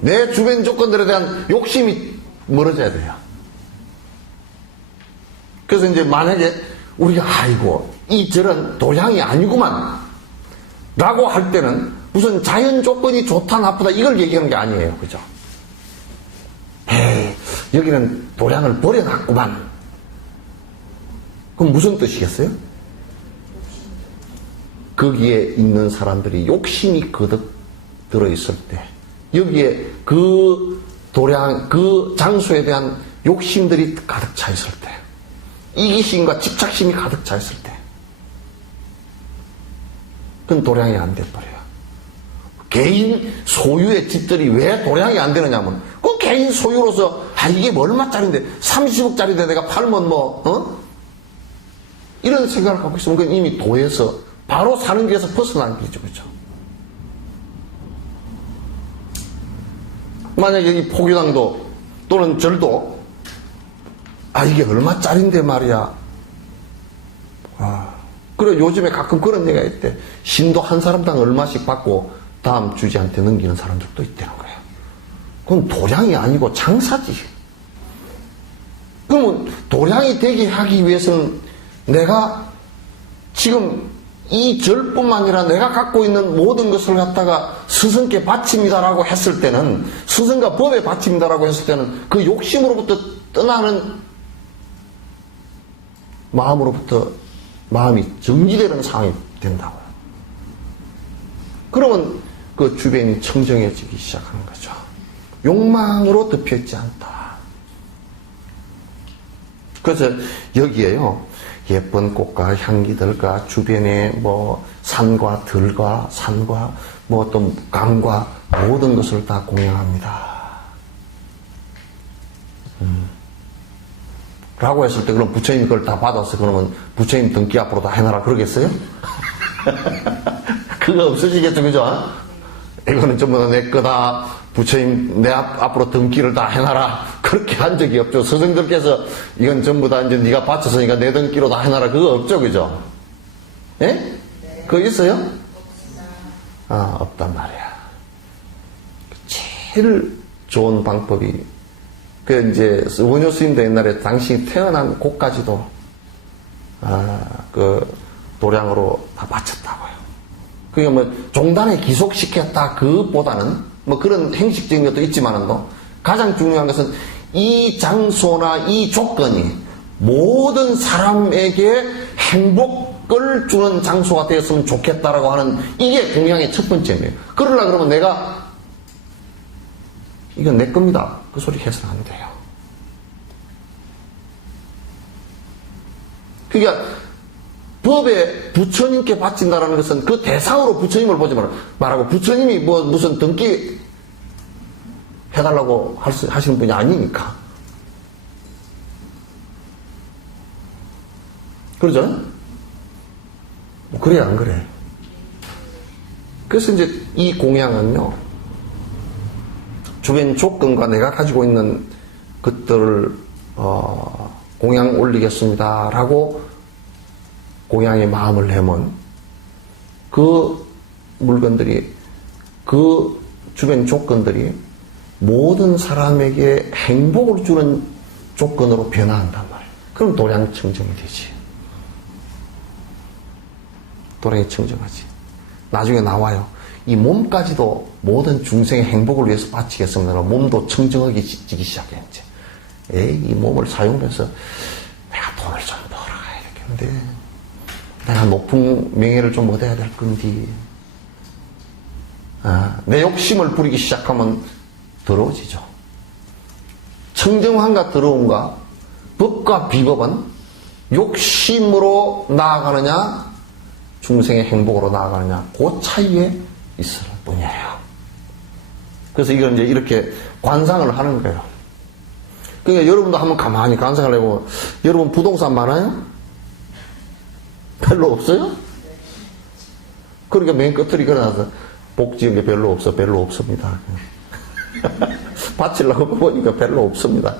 내 주변 조건들에 대한 욕심이 멀어져야 돼요. 그래서 이제 만약에 우리가 아이고 이 저런 도량이 아니구만 라고 할 때는 무슨 자연 조건이 좋다 나쁘다 이걸 얘기하는 게 아니에요. 그죠? 에이 여기는 도량을 버려놨구만. 그럼 무슨 뜻이겠어요? 거기에 있는 사람들이 욕심이 거듭 들어있을 때 여기에 그 도량 그 장소에 대한 욕심들이 가득 차 있을 때 이기심과 집착심이 가득 차 있을 때 그건 도량이 안 돼버려요. 개인 소유의 집들이 왜 도량이 안 되느냐면 그 개인 소유로서 이게 뭐 얼마짜리인데 30억짜리인데 내가 팔면 이런 생각을 갖고 있으면 그건 이미 도에서 바로 사는 길에서 벗어난 길이죠. 그렇죠? 만약에 이 포교당도 또는 절도 이게 얼마짜린데 말이야. 그래 요즘에 가끔 그런 얘기가 있대. 신도 한 사람당 얼마씩 받고 다음 주지한테 넘기는 사람들도 있다는 거예요. 그건 도량이 아니고 장사지. 그러면 도량이 되게 하기 위해서는 내가 지금 이 절뿐만 아니라 내가 갖고 있는 모든 것을 갖다가 스승께 바칩니다라고 했을 때는 스승과 법에 바칩니다라고 했을 때는 그 욕심으로부터 떠나는 마음으로부터 마음이 정지되는 상황이 된다고요. 그러면 그 주변이 청정해지기 시작하는 거죠. 욕망으로 덮여있지 않다. 그래서 여기에요. 예쁜 꽃과 향기들과 주변의 뭐 산과 들과 산과 뭐 어떤 강과 모든 것을 다 공양합니다. 라고 했을 때 그럼 부처님이 그걸 다 받아서 그러면 부처님 등기 앞으로 다 해놔라 그러겠어요? 그거 없으시겠죠, 그죠? 이거는 전부 다 내 거다. 부처님 내 앞으로 등기를 다 해놔라. 그렇게 한 적이 없죠. 스승들께서 이건 전부 다 이제 네가 바쳤으니까 내 등기로 다 해놔라. 그거 없죠, 그죠? 예? 그거 있어요? 없단 말이야. 제일 좋은 방법이 그 이제 원효 스님도 옛날에 당신이 태어난 곳까지도 그 도량으로 다 바쳤다고요. 그게 뭐 종단에 기속시켰다 그보다는 뭐 그런 행식적인 것도 있지만은도 가장 중요한 것은 이 장소나 이 조건이 모든 사람에게 행복을 주는 장소가 되었으면 좋겠다라고 하는 이게 공양의 첫 번째예요. 그러려 그러면 내가 이건 내 겁니다. 그 소리 해서는 안 돼요. 그러니까 법에 부처님께 바친다라는 것은 그 대상으로 부처님을 보지 말고 부처님이 뭐 무슨 등기 해달라고 하시는 분이 아니니까. 그러죠? 뭐 그래 안 그래? 그래서 이제 이 공양은요 주변 조건과 내가 가지고 있는 것들을 공양 올리겠습니다 라고 공양의 마음을 내면 그 물건들이 그 주변 조건들이 모든 사람에게 행복을 주는 조건으로 변화한단 말이에요. 그럼 도량 청정이 되지. 도량이 청정하지. 나중에 나와요. 이 몸까지도 모든 중생의 행복을 위해서 바치겠습니다. 몸도 청정해지기 시작해 이제. 이 몸을 사용해서 내가 돈을 좀 벌어가야 되겠는데 내가 높은 명예를 좀 얻어야 될 건데 내 욕심을 부리기 시작하면 더러워지죠. 청정함과 더러움과 법과 비법은 욕심으로 나아가느냐 중생의 행복으로 나아가느냐 그 차이에 있을 뿐이에요. 그래서 이걸 이제 이렇게 관상을 하는 거예요. 그러니까 여러분도 한번 가만히 관상을 해보면, 여러분 부동산 많아요? 별로 없어요? 그러니까 맨 끝으로 일어나서 복 지은 게 별로 없습니다. 바치려고 보니까 별로 없습니다.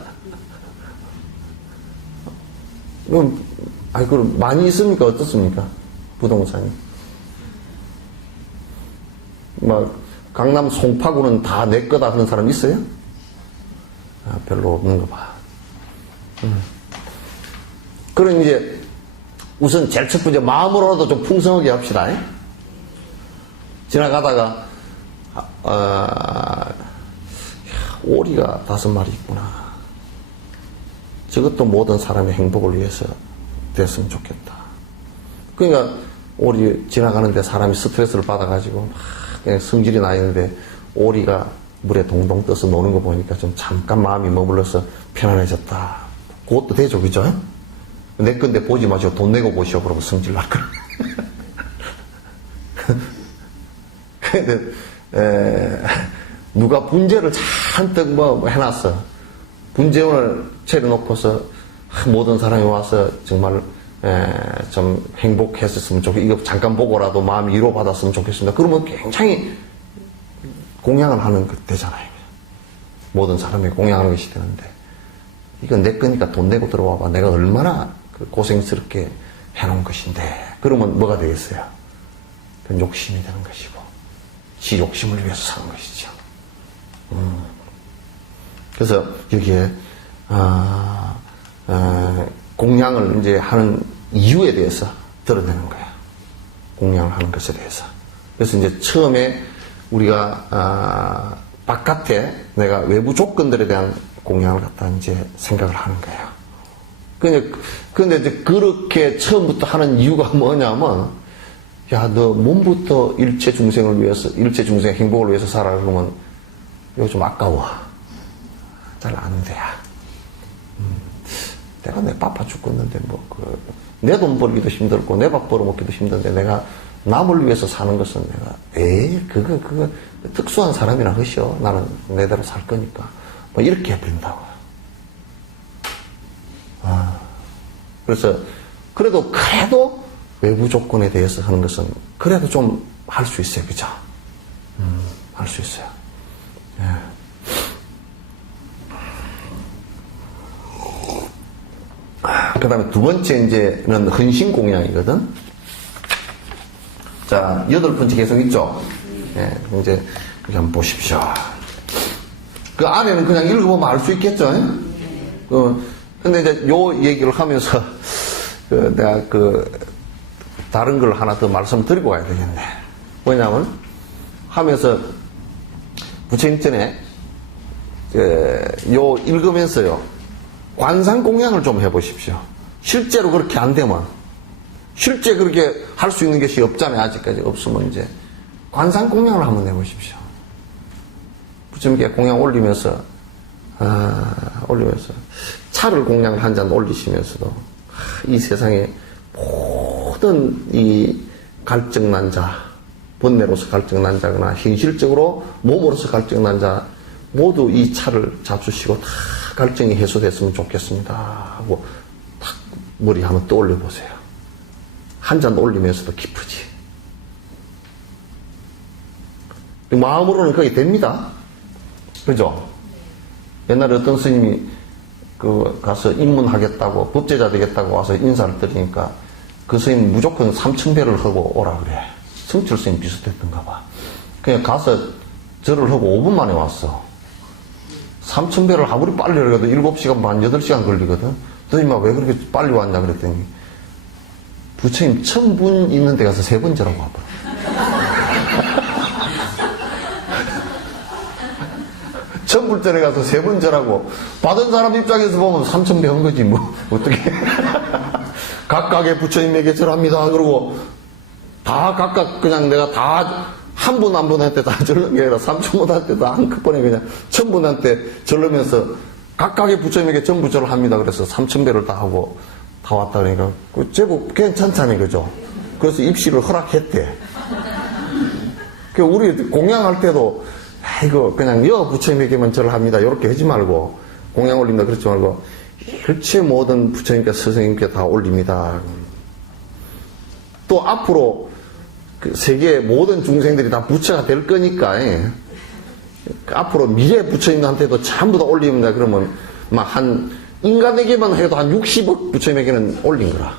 그럼 많이 있습니까? 어떻습니까? 부동산이. 강남 송파구는 다 내 거다 하는 사람 있어요? 별로 없는 거 봐. 그럼 이제 우선 제일 첫 번째 마음으로라도 좀 풍성하게 합시다. 지나가다가 오리가 5마리 있구나. 저것도 모든 사람의 행복을 위해서 됐으면 좋겠다. 그러니까 오리 지나가는데 사람이 스트레스를 받아가지고 막 그냥 성질이 나 있는데 오리가 물에 동동 떠서 노는 거 보니까 좀 잠깐 마음이 머물러서 편안해졌다. 그것도 되죠, 그죠? 내 건데 보지 마시고 돈 내고 보시오. 그러고 성질 날 거라. 근데 누가 분재를 잔뜩 해놨어. 분재원을 차려놓고서 모든 사람이 와서 정말 좀 행복했었으면 좋겠다. 이거 잠깐 보고라도 마음이 위로받았으면 좋겠습니다. 그러면 굉장히 공양을 하는 것 되잖아요. 모든 사람이 공양하는 것이 되는데, 이건 내 거니까 돈 내고 들어와봐. 내가 얼마나 고생스럽게 해놓은 것인데, 그러면 뭐가 되겠어요? 그건 욕심이 되는 것이고, 지 욕심을 위해서 사는 것이죠. 그래서 여기에 공양을 이제 하는 이유에 대해서 드러내는 거야. 공양을 하는 것에 대해서. 그래서 이제 처음에 우리가 바깥에 내가 외부 조건들에 대한 공양을 갖다 이제 생각을 하는 거예요. 근데 이제 그렇게 처음부터 하는 이유가 뭐냐면, 야, 너 몸부터 일체 중생을 위해서, 일체 중생의 행복을 위해서 살아. 그러면 이거 좀 아까워. 잘 안 돼. 내가 내 바빠 죽겠는데, 내 돈 벌기도 힘들고, 내 밥 벌어먹기도 힘든데, 내가 남을 위해서 사는 것은 내가, 그거, 특수한 사람이나 하시오. 나는 내대로 살 거니까. 이렇게 해버린다고요. 그래서, 그래도 외부 조건에 대해서 하는 것은, 그래도 좀 할 수 있어요. 그죠? 할 수 있어요. 예. 그 다음에 두 번째 이제는 헌신 공양이거든. 자, 8번째 계속 있죠? 예, 이제, 여기 한번 보십시오. 그 안에는 그냥 읽어보면 알 수 있겠죠? 근데 이제 요 얘기를 하면서, 내가 다른 걸 하나 더 말씀드리고 가야 되겠네. 뭐냐면, 하면서, 부처님 전에, 요 읽으면서요, 관상 공양을 좀 해보십시오. 실제로 그렇게 안 되면, 실제 그렇게 할 수 있는 것이 없잖아요. 아직까지 없으면 이제 관상 공양을 한번 해보십시오. 부처님께 공양 올리면서 차를 공양을 한 잔 올리시면서도 이 세상에 모든 이 갈증난 자, 번뇌로서 갈증난 자거나 현실적으로 몸으로서 갈증난 자 모두 이 차를 잡수시고 다 갈증이 해소됐으면 좋겠습니다 하고 탁 머리 한번 떠올려 보세요. 한 잔 올리면서도 기쁘지. 마음으로는 그게 됩니다. 그죠? 옛날에 어떤 스님이 가서 입문하겠다고, 법제자 되겠다고 와서 인사를 드리니까 그 스님 무조건 3,000배를 하고 오라 그래. 성철 스님 비슷했던가 봐. 그냥 가서 절을 하고 5분 만에 왔어. 3,000배를 아무리 빨리 하려도 7시간 반, 8시간 걸리거든. 스님아, 왜 그렇게 빨리 왔냐 그랬더니 부처님 1,000분 있는 데 가서 3번 절하고 와봐. 천불전에 가서 3번 절하고 받은 사람 입장에서 보면 3,000배 한 거지 뭐 어떻게 각각의 부처님에게 절합니다. 그러고 다 각각 그냥 내가 다 한 분 한 분한테 다 절는 게 아니라 3,000분한테 다 한꺼번에 그냥 1,000분한테 절르면서 각각의 부처님에게 전부 절을 합니다. 그래서 3,000배를 다 하고 다 왔다 그러니까 제법 괜찮잖아요. 그죠? 그래서 입시를 허락했대. 우리 공양할 때도 아이고, 그냥 부처님에게만 절을 합니다. 이렇게 하지 말고, 공양 올립니다. 그렇지 말고, 일체 모든 부처님께 스승님께 다 올립니다. 또 앞으로 그 세계의 모든 중생들이 다 부처가 될 거니까, 앞으로 미래 부처님한테도 전부 다 올립니다. 그러면, 인간에게만 해도 한 60억 부처님에게는 올린 거라.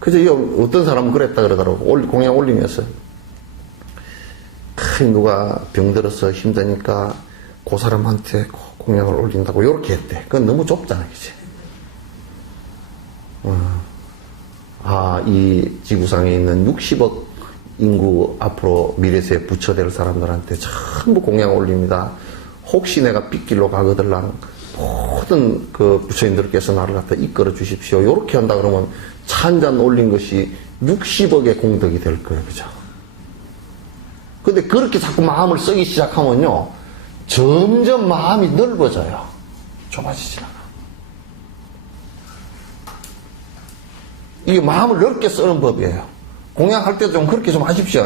그저 어떤 사람은 그랬다 그러더라고. 공양 올리면서. 누가 병들어서 힘드니까 그 사람한테 공양을 올린다고 요렇게 했대. 그건 너무 좁잖아, 그치? 이 지구상에 있는 60억 인구 앞으로 미래세에 부처될 사람들한테 전부 공양 올립니다. 혹시 내가 빗길로 가거들랑 모든 그 부처님들께서 나를 갖다 이끌어 주십시오. 요렇게 한다 그러면 차 한 잔 올린 것이 60억의 공덕이 될 거예요. 그죠? 근데 그렇게 자꾸 마음을 쓰기 시작하면요, 점점 마음이 넓어져요. 좁아지지 않아. 이게 마음을 넓게 쓰는 법이에요. 공양할 때도 좀 그렇게 좀 하십시오.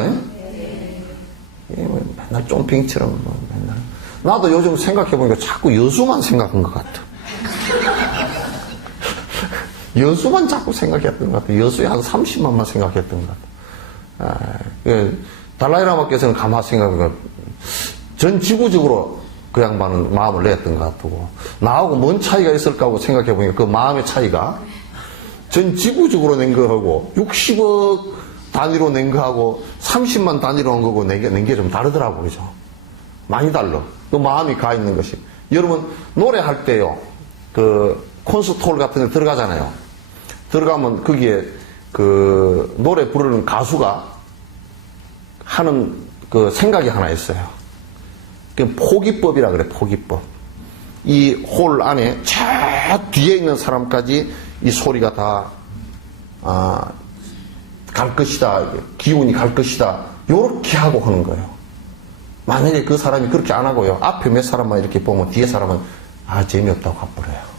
맨날 쫌핑처럼 맨날. 나도 요즘 생각해보니까 자꾸 여수만 생각한 것 같아. 여수만 자꾸 생각했던 것 같아. 여수에 한 30만만 생각했던 것 같아. 달라이라마께서는 가만 생각해보니까 전 지구적으로 그 양반은 마음을 냈던 것 같고, 나하고 뭔 차이가 있을까 하고 생각해보니까 그 마음의 차이가 전 지구적으로 낸 거하고 60억 단위로 낸 거하고 30만 단위로 한 거고 낸 게 좀 다르더라고. 그죠? 많이 달라. 그 마음이 가 있는 것이. 여러분, 노래할 때요, 그 콘서트 홀 같은 데 들어가잖아요. 들어가면 거기에 그 노래 부르는 가수가 하는 그 생각이 하나 있어요. 그 포기법이라 그래, 포기법. 이 홀 안에 저 뒤에 있는 사람까지 이 소리가 다, 갈 것이다. 기운이 갈 것이다. 요렇게 하고 하는 거예요. 만약에 그 사람이 그렇게 안 하고요, 앞에 몇 사람만 이렇게 보면 뒤에 사람은 재미없다고 가버려요.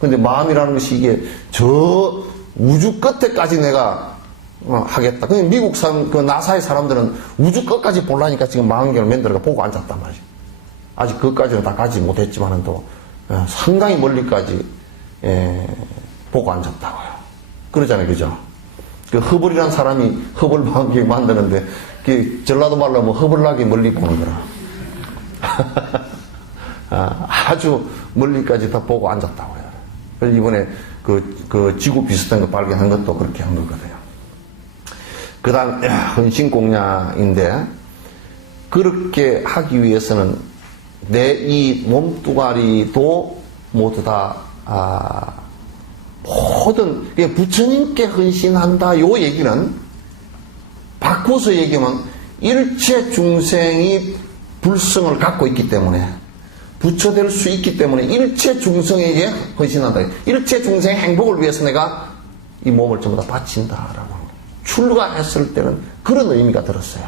근데 마음이라는 것이 이게 저 우주 끝에까지 내가 하겠다. 그냥 미국 그 나사의 사람들은 우주 끝까지 보려니까 지금 망원경을 만들어가 보고 앉았단 말이죠. 아직 그것까지는 다 가지 못했지만은 또 상당히 멀리까지 보고 앉았다고요. 그러잖아요, 그죠? 그 허벌이라는 사람이 허벌 망원경 만드는데 그 전라도 말로 뭐 허벌나게 멀리 보는 거라. 아주 멀리까지 다 보고 앉았다고요. 그래서 이번에 그 지구 비슷한 거 발견한 것도 그렇게 한 거거든요. 그 다음, 헌신공양인데, 그렇게 하기 위해서는 내 이 몸뚱아리도 모두 다, 모든, 부처님께 헌신한다, 요 얘기는, 바꿔서 얘기하면, 일체 중생이 불성을 갖고 있기 때문에, 부처될 수 있기 때문에, 일체 중생에게 헌신한다. 일체 중생의 행복을 위해서 내가 이 몸을 전부 다 바친다라고. 출가했을 때는 그런 의미가 들었어요.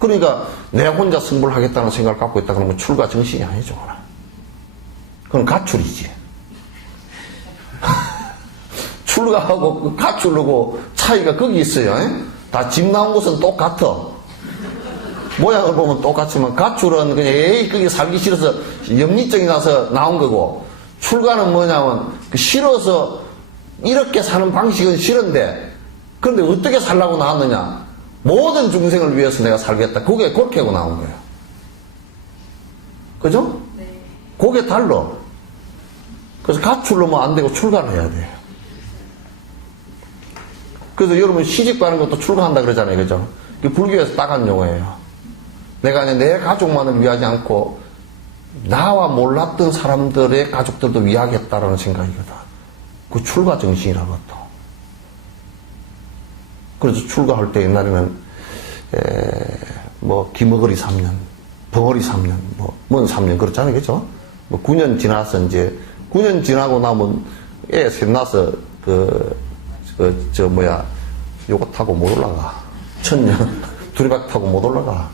그러니까 내 혼자 승부를 하겠다는 생각을 갖고 있다 그러면 출가 정신이 아니죠. 그건 가출이지. 출가하고 가출하고 차이가 거기 있어요. 다 집 나온 곳은 똑같아. 모양을 보면 똑같지만 가출은 그냥 거기 살기 싫어서 염리증이 나서 나온 거고, 출가는 뭐냐면 싫어서 이렇게 사는 방식은 싫은데, 그런데 어떻게 살라고 나왔느냐? 모든 중생을 위해서 내가 살겠다. 그게 그렇게 하고 나온 거예요. 그죠? 네. 그게 달라. 그래서 가출로면 안 되고 출가를 해야 돼요. 그래서 여러분 시집 가는 것도 출가한다 그러잖아요. 그죠? 불교에서 딱한 용어예요. 내가 내 가족만을 위하지 않고 나와 몰랐던 사람들의 가족들도 위하겠다라는 생각이거든. 그 출가 정신이라고 또. 그래서 출가할 때 옛날에는 기머거리 3년, 벙어리 3년, 뭔 3년 그렇잖아요, 그죠? 9년 지나서 이제 9년 지나고 나면 애 셋 낳아서 요거 타고 못 올라가. 1000년 두리박 타고 못 올라가.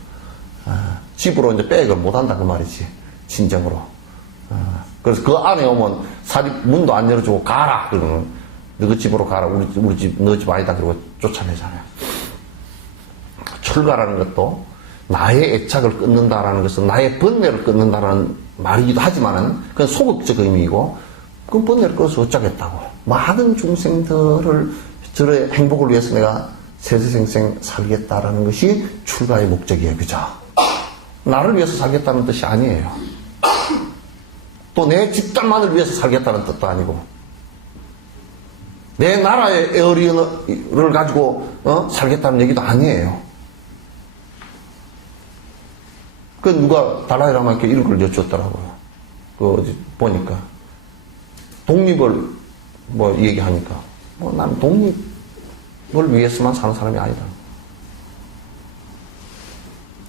집으로 이제 백을 못 한다 그 말이지, 진정으로. 그래서 그 안에 오면 문도 안 열어주고 가라 그러면. 너희 집으로 가라. 우리 집, 너 집 아니다. 그러고 쫓아내잖아요. 출가라는 것도 나의 애착을 끊는다라는 것은 나의 번뇌를 끊는다라는 말이기도 하지만은 그건 소극적 의미이고 그 번뇌를 끊어서 어쩌겠다고. 많은 중생들을 저의 행복을 위해서 내가 세세생생 살겠다라는 것이 출가의 목적이에요. 그죠? 나를 위해서 살겠다는 뜻이 아니에요. 또 내 집단만을 위해서 살겠다는 뜻도 아니고 내 나라의 에어리어를 가지고 살겠다는 얘기도 아니에요. 그 누가 달라이라마께 이런 걸 여쭈었더라고요. 그 어디 보니까 독립을 뭐 얘기하니까 난 독립을 위해서만 사는 사람이 아니다.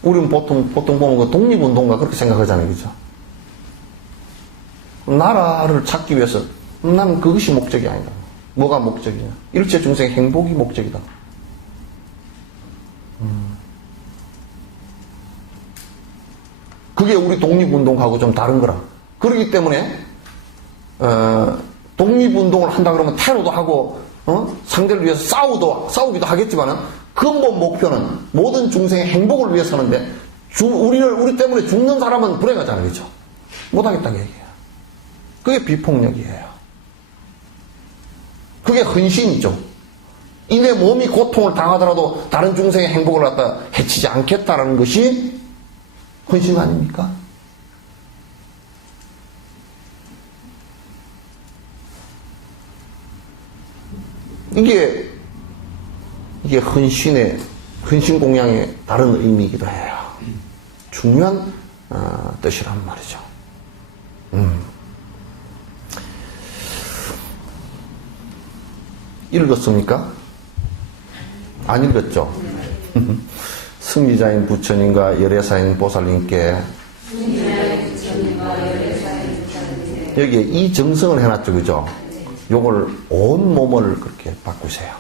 우리는 보통 보면 그 독립운동가 그렇게 생각하잖아요. 그죠? 나라를 찾기 위해서 난 그것이 목적이 아니다. 뭐가 목적이냐? 일체 중생의 행복이 목적이다. 그게 우리 독립운동하고 좀 다른 거라. 그렇기 때문에 독립운동을 한다 그러면 테러도 하고 상대를 위해서 싸우기도 하겠지만은 근본 목표는 모든 중생의 행복을 위해 서는데 우리 때문에 죽는 사람은 불행하잖아요. 그렇죠? 못하겠다는 얘기예요. 그게 비폭력이에요. 그게 헌신이죠. 내 몸이 고통을 당하더라도 다른 중생의 행복을 갖다 해치지 않겠다라는 것이 헌신 아닙니까? 이게 헌신 공양의 다른 의미이기도 해요. 중요한 뜻이란 말이죠. 읽었습니까? 안 읽었죠? 승리자인 부처님과 열애사인 보살님께 여기에 이 정성을 해놨죠. 그죠? 요걸 온 몸을 그렇게 바꾸세요.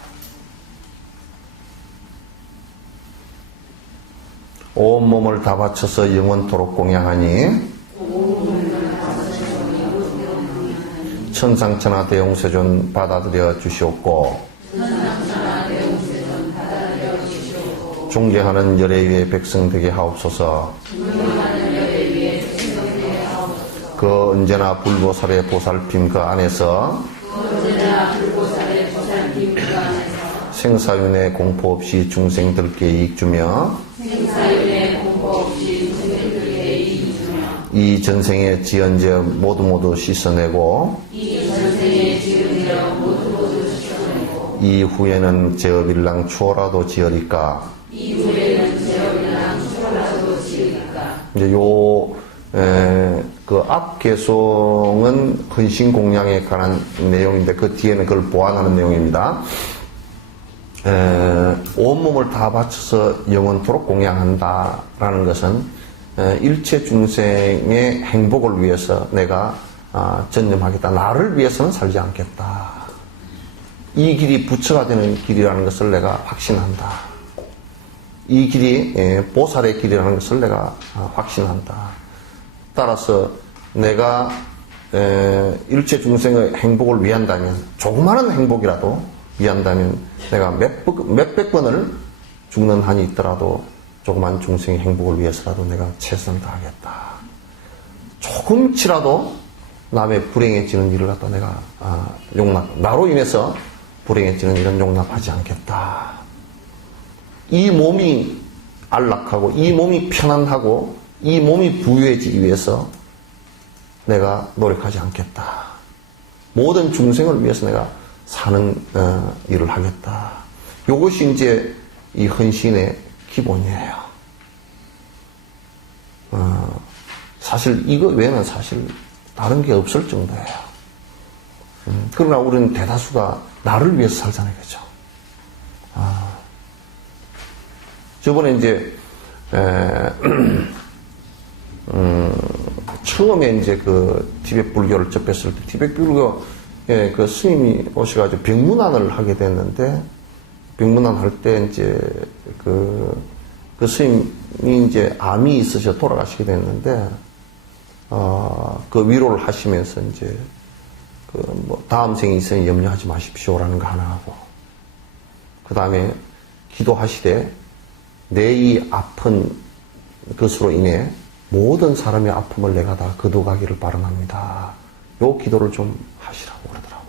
온 몸을 다 바쳐서 영원토록 공양하니 천상천하 대용세존 받아들여 주시옵고 존경하는 열애위의 백성 되게 하옵소서. 그 언제나 불보살의 보살핌 그 안에서 생사윤회 공포 없이 중생들께 이익 주며 이 전생의 지연죄 모두 씻어내고 이 후에는 제업일랑 추호라도 지으리까. 이제 그 앞 개송은 헌신 공양에 관한 내용인데 그 뒤에는 그걸 보완하는 내용입니다. 온몸을 다 바쳐서 영원토록 공양한다라는 것은 일체 중생의 행복을 위해서 내가 전념하겠다. 나를 위해서는 살지 않겠다. 이 길이 부처가 되는 길이라는 것을 내가 확신한다. 이 길이 보살의 길이라는 것을 내가 확신한다. 따라서 내가 일체 중생의 행복을 위한다면, 조그마한 행복이라도 위한다면 내가 몇백 번을 죽는 한이 있더라도 조그만 중생의 행복을 위해서라도 내가 최선을 다하겠다. 조금치라도 남의 불행해지는 일을 갖다 내가 나로 인해서 불행해지는 일은 용납하지 않겠다. 이 몸이 안락하고 이 몸이 편안하고 이 몸이 부유해지기 위해서 내가 노력하지 않겠다. 모든 중생을 위해서 내가 사는 일을 하겠다. 이것이 이제 이 헌신의 기본이에요. 사실 이거 외에는 사실 다른 게 없을 정도예요. 그러나 우리는 대다수가 나를 위해서 살잖아요. 그죠? 저번에 이제 처음에 이제 그 티베트 불교를 접했을 때 티베트 불교에 그 스님이 오셔가지고 병문안을 하게 됐는데, 병문안 할 때 이제 그 스님이 이제 암이 있으셔 돌아가시게 됐는데, 그 위로를 하시면서 이제 그 뭐 다음 생이 있으니 염려하지 마십시오라는 거 하나 하고, 그 다음에 기도하시되 내 이 아픈 것으로 인해 모든 사람의 아픔을 내가 다 거둬가기를 바람합니다. 요 기도를 좀 하시라고 그러더라고요.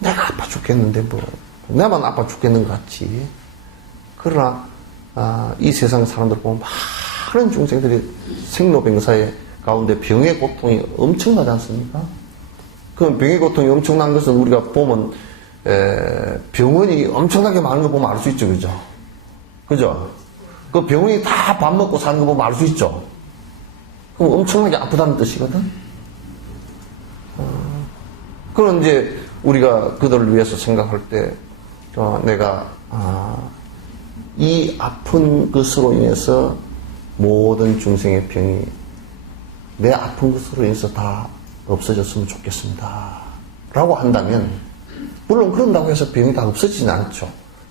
내가 아파 죽겠는데 뭐 내만 아파 죽겠는 것 같지. 그러나 이 세상 사람들 보면 많은 중생들이 생로병사의 가운데 병의 고통이 엄청나지 않습니까? 그 병의 고통이 엄청난 것은 우리가 보면 병원이 엄청나게 많은 거 보면 알 수 있죠. 그죠? 그죠? 그 병원이 다 밥 먹고 사는 거 보면 알 수 있죠. 그럼 엄청나게 아프다는 뜻이거든? 그런 이제 우리가 그들을 위해서 생각할 때, 내가, 이 아픈 것으로 인해서 모든 중생의 병이 내 아픈 것으로 인해서 다 없어졌으면 좋겠습니다. 라고 한다면, 물론 그런다고 해서 병이 다 없어지진 않죠.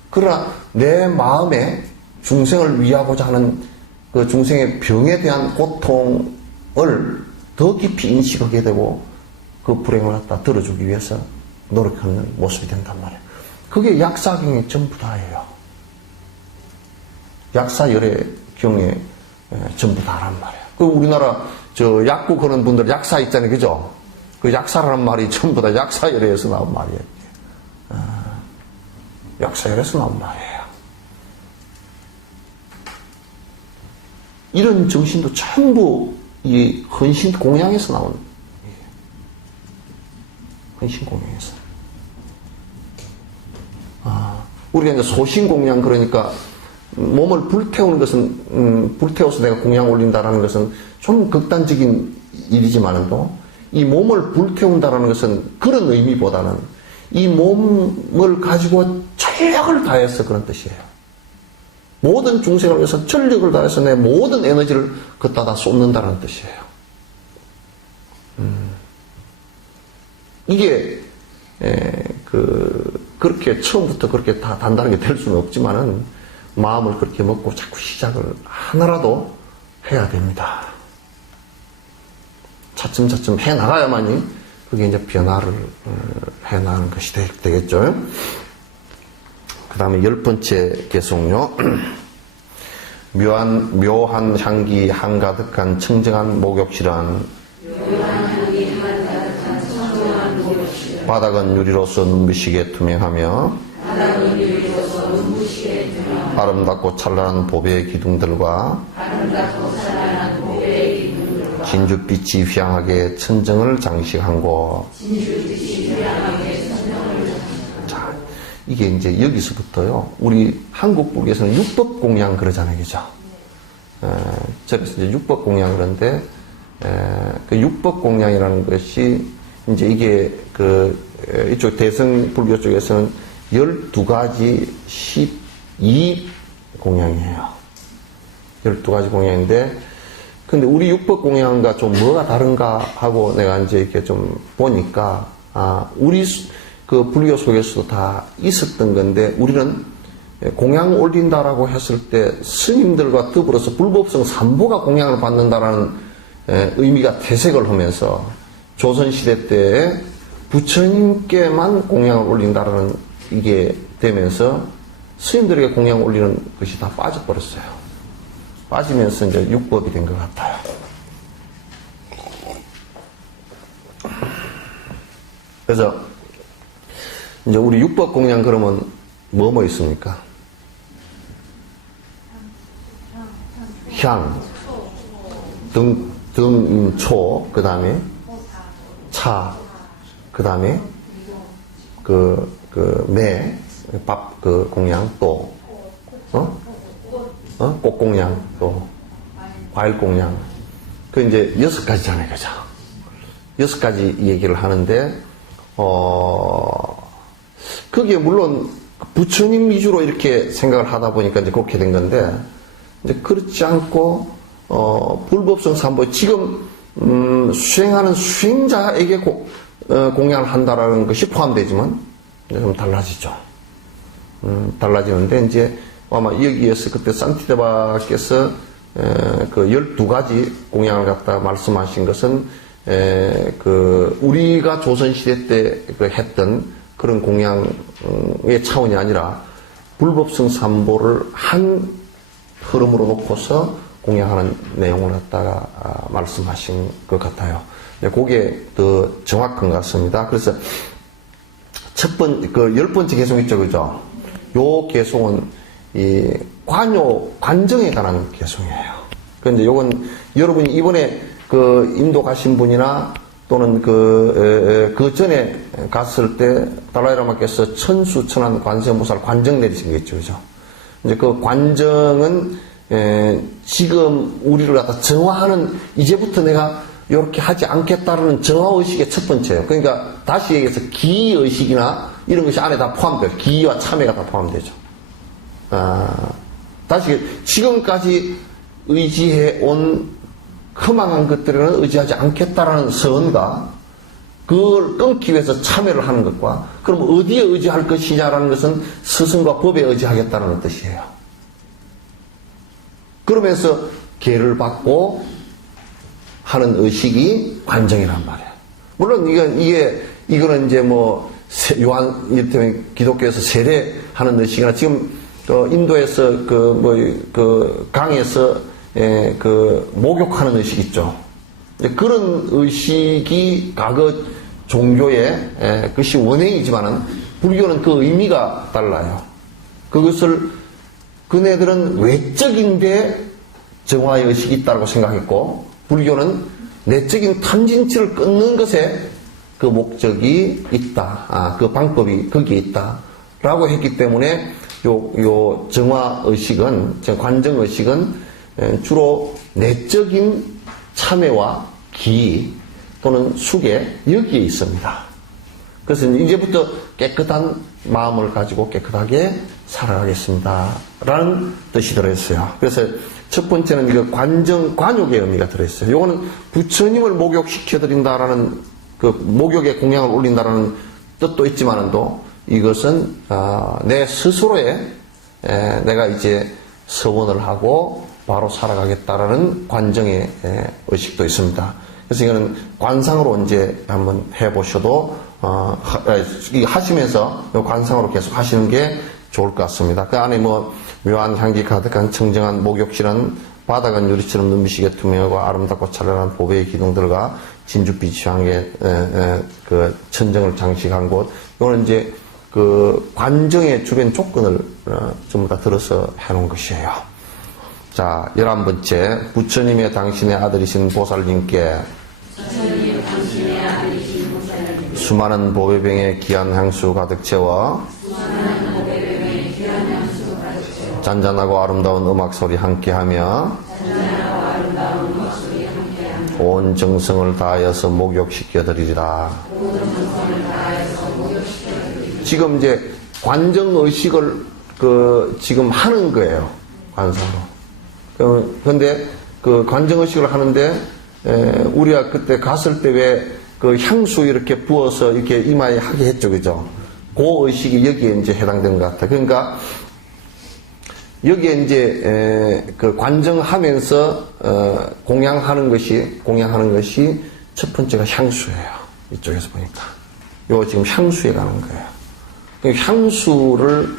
그러나 내 마음에 중생을 위하고자 하는 그 중생의 병에 대한 고통을 더 깊이 인식하게 되고 그 불행을 갖다 들어주기 위해서 노력하는 모습이 된단 말이에요. 그게 약사경의 전부 다예요. 약사열의 경에 전부 다란 말이에요. 그 우리나라 저 약국 그런 분들 약사 있잖아요. 그죠? 그 약사라는 말이 전부 다 약사열에서 나온 말이에요. 약사열에서 나온 말이에요. 이런 정신도 전부 이 헌신 공양에서 나온 헌신 공양에서. 우리가 이제 소신 공양 그러니까 몸을 불태우는 것은 불태워서 내가 공양 올린다라는 것은 좀 극단적인 일이지만도 이 몸을 불태운다라는 것은 그런 의미보다는 이 몸을 가지고 전력을 다해서 그런 뜻이에요. 모든 중생을 위해서 전력을 다해서 내 모든 에너지를 걷다 다 쏟는다는 뜻이에요. 이게 그렇게 처음부터 그렇게 다 단단하게 될 수는 없지만은 마음을 그렇게 먹고 자꾸 시작을 하나라도 해야 됩니다. 차츰차츰 해 나가야만이 그게 이제 변화를 해 나가는 것이 되겠죠. 그 다음에 10번째 개송요. 묘한 향기 한가득한 청정한 목욕실안 바닥은 유리로서 눈부시게 투명하며 아름답고 찬란한 보배의 기둥들과 진주빛이 휘황하게 천정을 장식한 곳. 자, 이게 이제 여기서부터요. 우리 한국 북에서는 육법 공양 그러잖아요, 그죠? 저래서 이제 육법 공양 그런데 그 육법 공양이라는 것이 이제 이게 이쪽 대성 불교 쪽에서는 12가지 12 공양이에요. 12가지 공양인데, 근데 우리 육법 공양과 좀 뭐가 다른가 하고 내가 이제 이렇게 좀 보니까, 우리 그 불교 속에서도 다 있었던 건데, 우리는 공양 올린다라고 했을 때 스님들과 더불어서 불법성 삼보가 공양을 받는다라는 의미가 퇴색을 하면서 조선시대 때에 부처님께만 공양을 올린다라는 이게 되면서 스님들에게 공양 올리는 것이 다 빠져버렸어요. 빠지면서 이제 육법이 된 것 같아요. 그래서 이제 우리 육법 공양 그러면 뭐 있습니까? 향, 등, 초, 그 다음에 차, 그 다음에 매, 밥, 공양, 또, 꽃 공양, 또, 과일 공양. 그 이제 6가지잖아요, 그죠? 6가지 얘기를 하는데, 그게 물론 부처님 위주로 이렇게 생각을 하다 보니까 이제 그렇게 된 건데, 이제 그렇지 않고, 불법성 삼보, 지금, 수행하는 수행자에게 공양을 한다라는 것이 포함되지만, 좀 달라지죠. 달라지는데, 이제, 아마 여기에서 그때 산티데바께서, 12가지 공양을 갖다 말씀하신 것은, 우리가 조선시대 때 했던 그런 공양 차원이 아니라 불법성 삼보를 한 흐름으로 놓고서 공양하는 내용을 갖다가 말씀하신 것 같아요. 그게 더 정확한 것 같습니다. 그래서 열 번째 개송 있죠, 그죠? 요 개송은 이 관정에 관한 개송이에요. 그런데 요건 여러분이 이번에 그 인도 가신 분이나 또는 그 전에 갔을 때 달라이라마께서 천수천한 관세음보살 관정 내리신 게 있죠, 그죠? 이제 그 관정은 지금 우리를 갖다 정화하는, 이제부터 내가 이렇게 하지 않겠다라는 정화의식의 첫 번째예요. 그러니까 다시 얘기해서 기의식이나 이런 것이 안에 다 포함돼요. 기와 참회가 다 포함되죠. 다시 지금까지 의지해온 허망한 것들에는 의지하지 않겠다라는 선과 그걸 끊기 위해서 참회를 하는 것과, 그럼 어디에 의지할 것이냐라는 것은 스승과 법에 의지하겠다는 뜻이에요. 그러면서 계를 받고 하는 의식이 관정이란 말이에요. 물론 이거는 이제 뭐 이를테면 기독교에서 세례하는 의식이나 지금 인도에서 강에서 목욕하는 의식 있죠. 그런 의식이 과거 종교의 그것이 원행이지만은 불교는 그 의미가 달라요. 그것을 그네들은 외적인데 정화의 의식이 있다고 생각했고, 불교는 내적인 탐진치를 끊는 것에 그 목적이 있다. 그 방법이 거기에 있다. 라고 했기 때문에 요 정화의식은, 관정의식은 주로 내적인 참회와 기 또는 숙에 여기에 있습니다. 그래서 이제부터 깨끗한 마음을 가지고 깨끗하게 살아가겠습니다. 라는 뜻이 들어있어요. 그래서 첫 번째는 이거 관욕의 의미가 들어있어요. 요거는 부처님을 목욕시켜드린다라는, 그 목욕의 공양을 올린다라는 뜻도 있지만도 이것은 내 스스로의 내가 이제 서원을 하고 바로 살아가겠다라는 관정의 의식도 있습니다. 그래서 이거는 관상으로 이제 한번 해보셔도 하시면서 관상으로 계속 하시는 게 좋을 것 같습니다. 그 안에 뭐 묘한 향기 가득한 청정한 목욕실은 바닥은 유리처럼 눈부시게 투명하고 아름답고 찬란한 보배의 기둥들과 진주빛이 향해 그 천정을 장식한 곳. 이거는 이제 그 관정의 주변 조건을 전부 다 들어서 해놓은 것이에요. 자, 11번째, 부처님의 당신의 아들이신 보살님께 수많은 보배병에 귀한 향수 가득 채워 잔잔하고 아름다운 음악소리 함께하며 온 정성을 다하여서 목욕시켜드리리라. 지금 이제 관정의식을 지금 하는 거예요. 관상으로. 그런데 그 관정의식을 하는데 우리가 그때 갔을 때 왜 그 향수 이렇게 부어서 이렇게 이마에 하게 했죠, 그죠? 그 의식이 여기에 이제 해당되는 것 같아요. 그러니까 여기에 이제 그 관정하면서 공양하는 것이 첫 번째가 향수예요. 이쪽에서 보니까 요 지금 향수에 가는 거예요. 그 향수를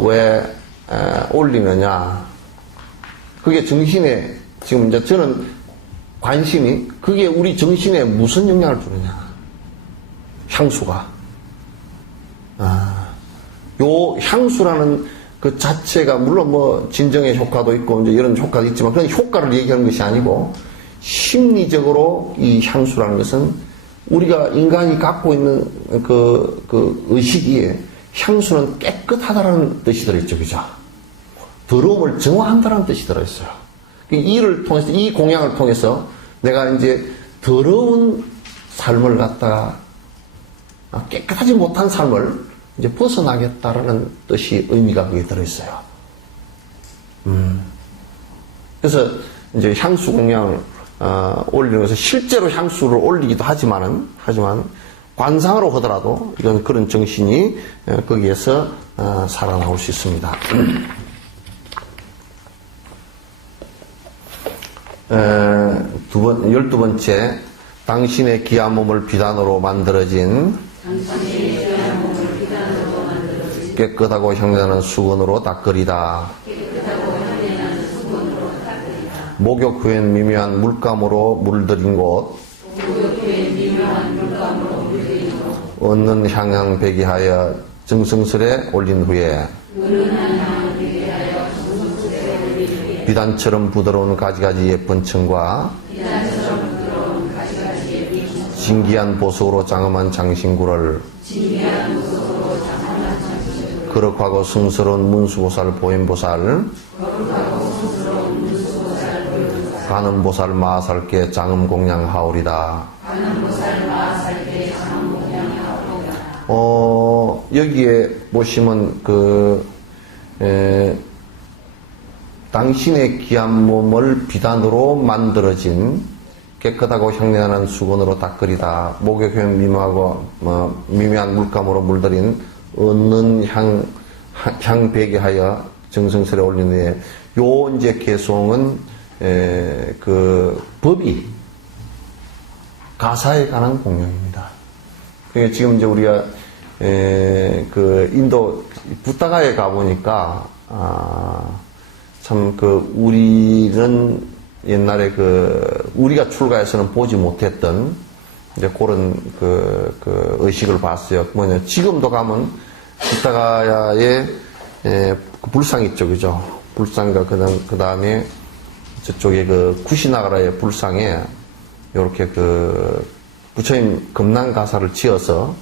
왜 올리느냐? 그게 정신에 지금 이제 저는 관심이 그게 우리 정신에 무슨 영향을 주느냐? 향수가 요 향수라는 그 자체가 물론 뭐 진정의 효과도 있고 이제 이런 효과도 있지만 그런 효과를 얘기하는 것이 아니고 심리적으로 이 향수라는 것은 우리가 인간이 갖고 있는 그 의식이 향수는 깨끗하다라는 뜻이 들어있죠, 그죠? 더러움을 정화한다는 뜻이 들어있어요. 이를 통해서, 이 공양을 통해서 내가 이제 더러운 삶을 갖다가 깨끗하지 못한 삶을 이제 벗어나겠다라는 뜻이 의미가 거기에 들어있어요. 그래서 이제 향수 공양을 올리는 것은 실제로 향수를 올리기도 하지만 관상으로 하더라도 이건 그런 정신이 거기에서 살아나올 수 있습니다. 12번째, 당신의 귀한 몸을 비단으로 만들어진 깨끗하고 향내나는 수건으로 닦으리다. 목욕 후엔 미묘한 물감으로 물들인 곳 얻는 향향 배기하여 정성스레 올린 후에 비단처럼 부드러운 가지가지 예쁜 청과 진기한 보석으로 장엄한 장신구를 거룩하고 성스러운 문수보살 보현보살 가는보살 마살께 장엄 공양하오리다. 여기에 보시면 당신의 귀한 몸을 비단으로 만들어진 깨끗하고 향내나는 수건으로 닦으리다. 목욕 후에 미묘한 물감으로 물들인 얻는 향 배기하여 정성스레 올린 후에 요 이제 개송은 법이 가사에 관한 공양입니다. 지금 이제 우리가 인도 부타가에 가보니까 참 우리는 옛날에 우리가 출가해서는 보지 못했던 이제 그런 의식을 봤어요. 지금도 가면 부타가야에 불상 있죠, 그죠? 불상과 그 다음에 저쪽에 쿠시나가라의 불상에 이렇게 부처님 금난 가사를 지어서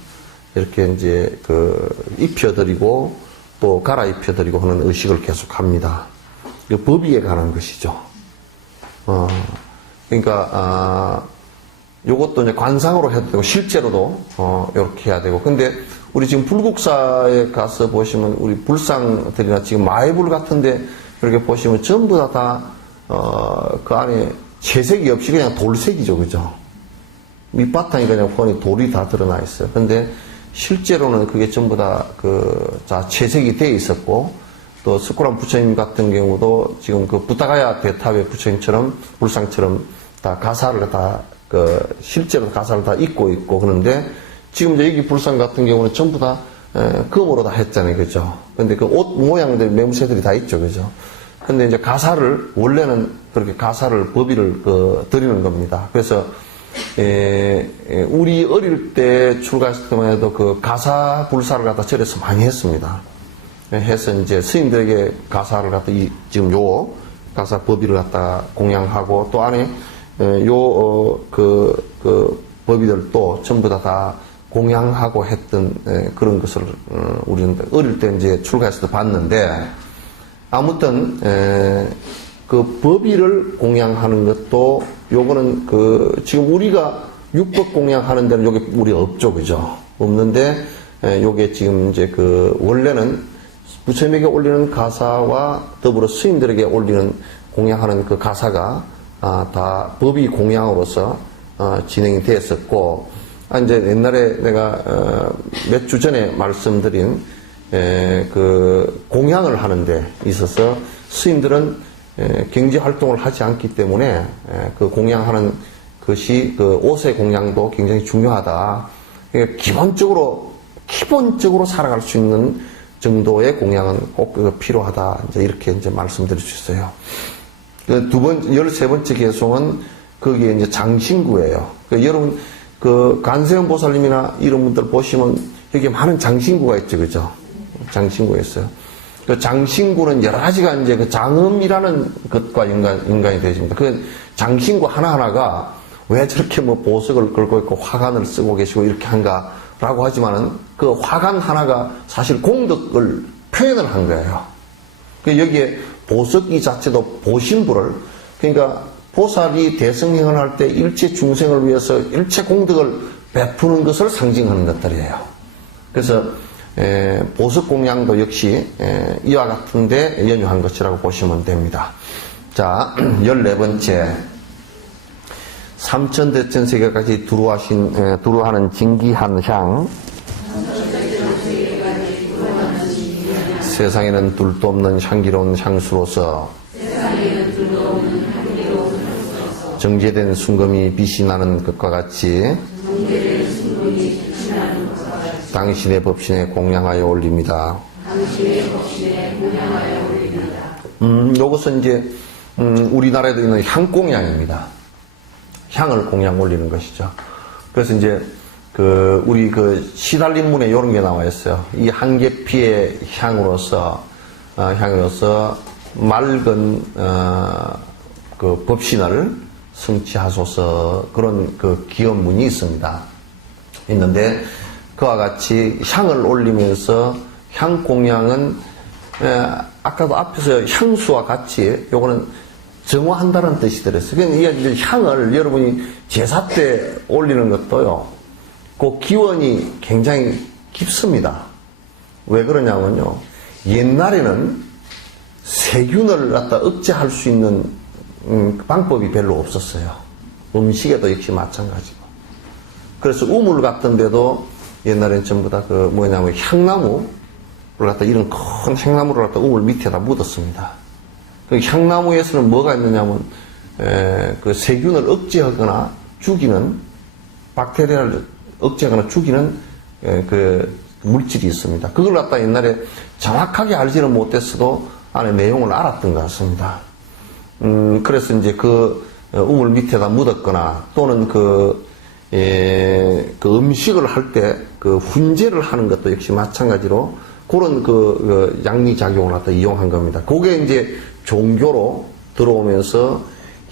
이렇게 이제 입혀드리고 또 갈아입혀드리고 하는 의식을 계속합니다. 법위에 관한 것이죠. 그러니까 요것도 이제 관상으로 해도 되고 실제로도 이렇게 해야 되고. 근데 우리 지금 불국사에 가서 보시면 우리 불상들이나 지금 마애불 같은데 이렇게 보시면 전부 다 그 안에 채색이 없이 그냥 돌색이죠, 그죠? 밑바탕이 그냥 보니 돌이 다 드러나 있어요. 근데 실제로는 그게 전부 다 채색이 되어 있었고, 또 스쿠란 부처님 같은 경우도 지금 부타가야 대탑의 부처님처럼 불상처럼 다 가사를 실제로 가사를 다 입고 있고 그런데 지금 이제 여기 불상 같은 경우는 전부 다 금으로 다 했잖아요, 그죠? 근데 옷 모양들 매무새들이 다 있죠, 그죠? 근데 이제 가사를 원래는 그렇게 가사를 법위를 드리는 겁니다. 그래서 우리 어릴 때 출가했을 때만 해도 가사 불사를 갖다 절에서 많이 했습니다. 해서 이제 스님들에게 가사를 갖다 지금 요 가사 법위를 갖다 공양하고 또 안에 법위들도 전부 다 공양하고 했던 그런 것을 우리는 어릴 때 이제 출가했을 때 봤는데 아무튼 법위를 공양하는 것도 요거는 지금 우리가 육법 공양하는 데는 요게 우리 없죠, 그죠? 없는데 요게 지금 이제 원래는 부처님에게 올리는 가사와 더불어 스님들에게 올리는 공양하는 가사가 다 법위 공양으로서 진행이 됐었고, 이제 옛날에 내가 몇 주 전에 말씀드린 공양을 하는데 있어서 스님들은 경제 활동을 하지 않기 때문에 공양하는 것이 옷의 공양도 굉장히 중요하다. 그러니까 기본적으로 살아갈 수 있는 정도의 공양은 꼭 필요하다. 이제 이렇게 이제 말씀드릴 수 있어요. 13번째 개송은 거기에 이제 장신구예요. 여러분, 간세음 보살님이나 이런 분들 보시면 여기 많은 장신구가 있죠, 그죠? 장신구가 있어요. 장신구는 여러 가지가 이제 장음이라는 것과 연관이 되어집니다. 장신구 하나하나가 왜 저렇게 보석을 걸고 있고 화관을 쓰고 계시고 이렇게 한가라고 하지만은 화관 하나가 사실 공덕을 표현을 한 거예요. 여기에 보석이 자체도 보신부를, 그러니까 보살이 대성행을 할 때 일체 중생을 위해서 일체 공덕을 베푸는 것을 상징하는 것들이에요. 그래서 보석 공양도 역시 이와 같은데 연유한 것이라고 보시면 됩니다. 자, 14번째 삼천대천 세계까지 두루하는 진기한 향. 세상에는 둘도 없는 향기로운 향수로서 정제된 순금이 빛이 나는 것과 같이 당신의 법신에 공양하여 올립니다. 요것은 이제 우리나라에도 있는 향공양입니다. 향을 공양 올리는 것이죠. 그래서 이제 우리 시달린문에 이런 게 나와 있어요. 이 한계피의 향으로서 맑은 법신을 성취하소서, 그런 기원문이 있는데 그와 같이 향을 올리면서 향 공양은 아까도 앞에서 향수와 같이 요거는 정화한다는 뜻이 들었어요. 그러니까 이 향을 여러분이 제사 때 올리는 것도요, 그 기원이 굉장히 깊습니다. 왜 그러냐면요, 옛날에는 세균을 억제할 수 있는 방법이 별로 없었어요. 음식에도 역시 마찬가지고. 그래서 우물 같은 데도 옛날엔 전부 다 향나무를 이런 큰 향나무를 우물 밑에다 묻었습니다. 그 향나무에서는 뭐가 있느냐면 세균을 억제하거나 죽이는, 박테리아를 억제하거나 죽이는 물질이 있습니다. 그걸 옛날에 정확하게 알지는 못했어도 안에 내용을 알았던 것 같습니다. 그래서 이제 우물 밑에다 묻었거나 또는 음식을 할 때 훈제를 하는 것도 역시 마찬가지로 그런 양리작용을 이용한 겁니다. 그게 이제 종교로 들어오면서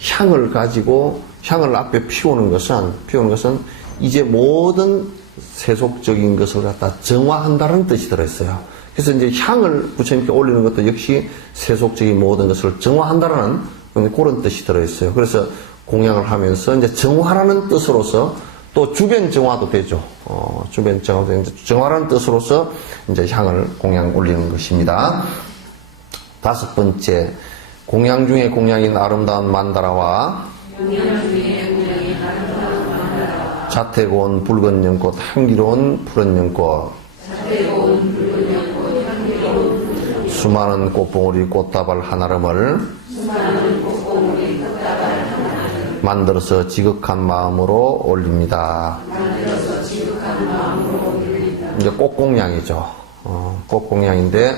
향을 가지고 향을 앞에 피우는 것은 이제 모든 세속적인 것을 정화한다는 뜻이 들어있어요. 그래서 이제 향을 부처님께 올리는 것도 역시 세속적인 모든 것을 정화한다는 그런 뜻이 들어있어요. 그래서 공양을 하면서 이제 정화라는 뜻으로서 또 주변 정화도 되죠. 주변 정화도 정화라는 뜻으로서 이제 향을 공양 올리는 것입니다. 다섯 번째, 공양 중에 공양인 아름다운 만다라와 자태고운 붉은 연꽃, 향기로운 푸른 연꽃, 수많은 꽃봉오리 꽃다발 한아름을 만들어서 지극한 마음으로 올립니다. 이제 꽃공양이죠. 꽃공양인데,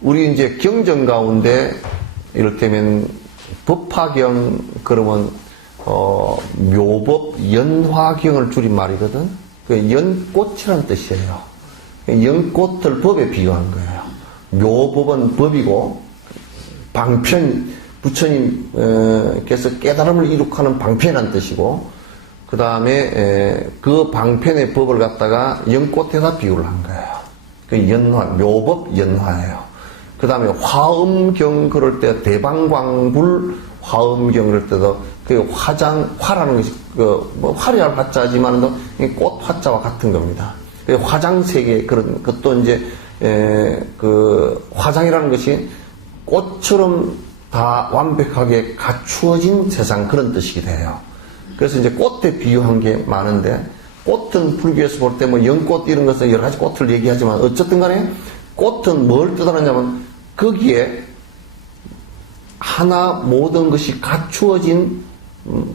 우리 이제 경전 가운데 이를테면 법화경, 그러면 묘법 연화경을 줄인 말이거든. 연꽃이란 뜻이에요. 연꽃을 법에 비유한 거예요. 묘법은 법이고, 방편, 부처님께서 깨달음을 이룩하는 방편이란 뜻이고, 그 다음에 그 방편의 법을 갖다가 연꽃에다 비유를 한 거예요. 연화, 묘법 연화예요. 그 다음에 화음경 그럴 때, 대방광불 화음경 그럴 때도 화라는 것이 화려할 화자지만 꽃 화자와 같은 겁니다. 화장세계 그런 것도 이제 화장이라는 것이 꽃처럼 다 완벽하게 갖추어진 세상, 그런 뜻이기도 해요. 그래서 이제 꽃에 비유한 게 많은데, 꽃은 불교에서 볼 때 연꽃 이런 것은 여러 가지 꽃을 얘기하지만 어쨌든 간에 꽃은 뭘 뜻하느냐면 거기에 하나 모든 것이 갖추어진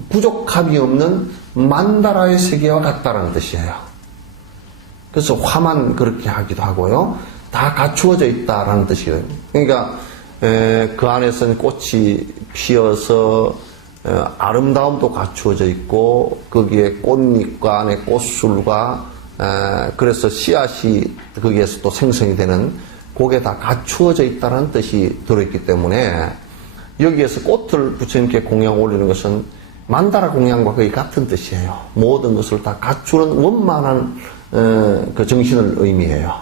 부족함이 없는 만다라의 세계와 같다라는 뜻이에요. 그래서 화만 그렇게 하기도 하고요. 다 갖추어져 있다라는 뜻이에요. 그러니까 그 안에서는 꽃이 피어서 아름다움도 갖추어져 있고, 거기에 꽃잎과 안에 꽃술과 그래서 씨앗이 거기에서 또 생성이 되는, 그게 다 갖추어져 있다는 뜻이 들어있기 때문에 여기에서 꽃을 부처님께 공양 올리는 것은 만다라 공양과 거의 같은 뜻이에요. 모든 것을 다 갖추는 원만한 그 정신을 의미해요.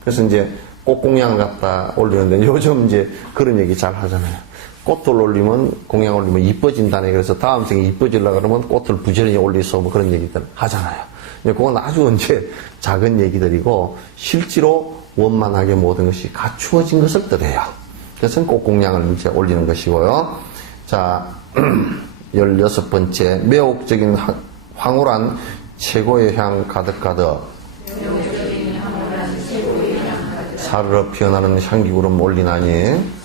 그래서 이제 꽃 공양을 갖다 올리는데 요즘 이제 그런 얘기 잘 하잖아요. 꽃을 올리면, 공양 올리면 이뻐진다네. 그래서 다음 생에 이뻐지려고 그러면 꽃을 부지런히 올리소, 그런 얘기들 하잖아요. 그건 아주 이제 작은 얘기들이고, 실제로 원만하게 모든 것이 갖추어진 것을 뜻해요. 그래서 꽃 공양을 이제 올리는 것이고요. 자, 16번째, 매혹적인 황홀한 최고의 향 가득가득. 사르르 피어나는 향기구름 올리나니,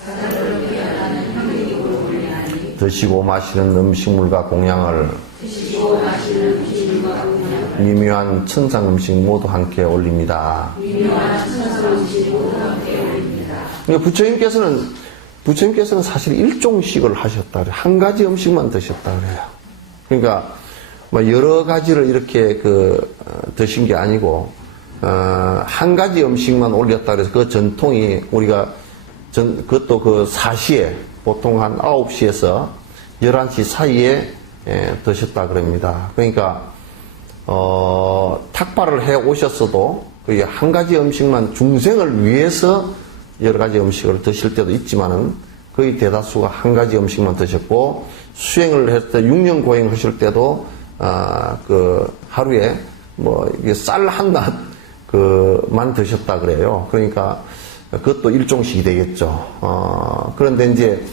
드시고 마시는 음식물과 공양을 미묘한 천상 음식 모두 함께 올립니다. 그러니까 부처님께서는 사실 일종식을 하셨다 그래요. 한 가지 음식만 드셨다 그래요. 그러니까 뭐 여러 가지를 이렇게 드신 게 아니고 한 가지 음식만 올렸다 그래서 그 전통이 우리가 그것도 그 4시에 보통 한 9시에서 11시 사이에 드셨다 그럽니다. 그러니까 탁발을 해 오셨어도 그게 한 가지 음식만 중생을 위해서 여러 가지 음식을 드실 때도 있지만은 거의 대다수가 한 가지 음식만 드셨고, 수행을 했을 때 6년 고행하실 때도 하루에 뭐 쌀 한 낫 만 드셨다 그래요. 그러니까 그것도 일종식이 되겠죠. 그런데 이제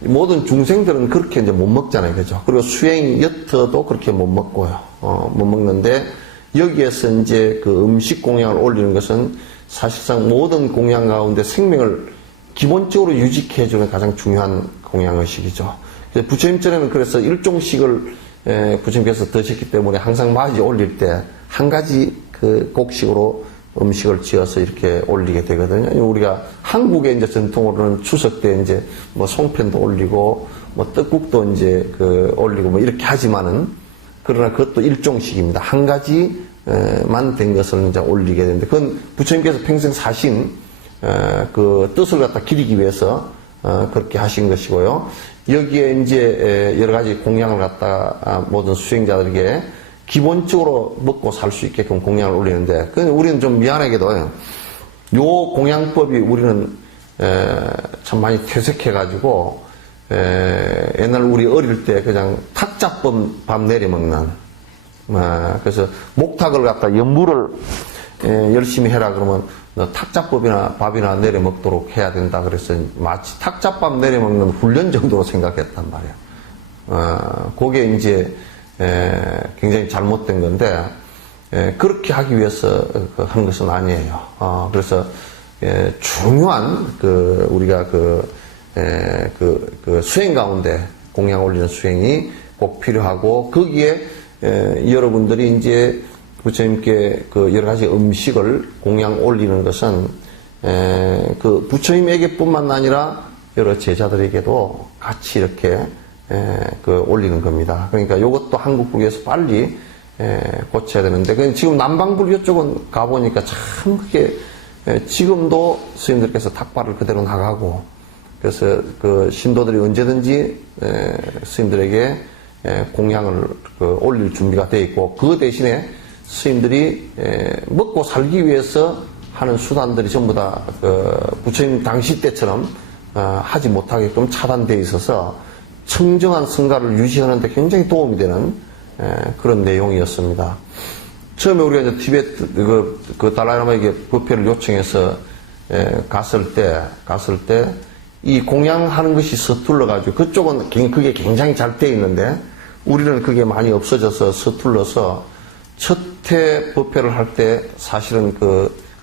모든 중생들은 그렇게 이제 못 먹잖아요. 그죠? 그리고 수행 여터도 그렇게 못 먹고요. 못 먹는데, 여기에서 이제 그 음식 공양을 올리는 것은 사실상 모든 공양 가운데 생명을 기본적으로 유지해주는 가장 중요한 공양의식이죠. 부처님 전에는 그래서 일종식을 부처님께서 드셨기 때문에 항상 맞이 올릴 때 한 가지 그 곡식으로 음식을 지어서 이렇게 올리게 되거든요. 우리가 한국의 이제 전통으로는 추석 때 이제 뭐 송편도 올리고 뭐 떡국도 이제 올리고 뭐 이렇게 하지만은, 그러나 그것도 일종식입니다. 한 가지만 된 것을 이제 올리게 되는데, 그건 부처님께서 평생 사신 그 뜻을 갖다 기리기 위해서 그렇게 하신 것이고요. 여기에 이제 여러 가지 공양을 갖다 모든 수행자들에게 기본적으로 먹고 살 수 있게끔 공양을 올리는데, 우리는 좀 미안하게도 요 공양법이 우리는 참 많이 퇴색해가지고 옛날 우리 어릴 때 그냥 탁자밥 내려 먹는, 그래서 목탁을 갖다 연무를 열심히 해라 그러면 너 탁자법이나 밥이나 내려 먹도록 해야 된다 그래서 마치 탁자밥 내려 먹는 훈련 정도로 생각했단 말이에요. 그게 이제 굉장히 잘못된 건데, 그렇게 하기 위해서 한 것은 아니에요. 그래서 중요한 우리가 수행 가운데 공양 올리는 수행이 꼭 필요하고, 거기에 여러분들이 이제 부처님께 여러 가지 음식을 공양 올리는 것은 부처님에게뿐만 아니라 여러 제자들에게도 같이 이렇게 올리는 겁니다. 그러니까 이것도 한국불교에서 빨리 고쳐야 되는데, 지금 남방불교 쪽은 가보니까 참 그게 지금도 스님들께서 탁발을 그대로 나가고, 그래서 신도들이 언제든지 스님들에게 공양을 올릴 준비가 되어 있고, 그 대신에 스님들이 먹고 살기 위해서 하는 수단들이 전부 다 부처님 당시 때처럼 하지 못하게끔 차단되어 있어서 청정한 성가를 유지하는 데 굉장히 도움이 되는 그런 내용이었습니다. 처음에 우리가 이제 티베트 달라이라마에게 법회를 요청해서 갔을 때 이 공양하는 것이 서툴러가지고, 그쪽은 그게 굉장히 잘 되어 있는데 우리는 그게 많이 없어져서 서툴러서 첫해 법회를 할 때 사실은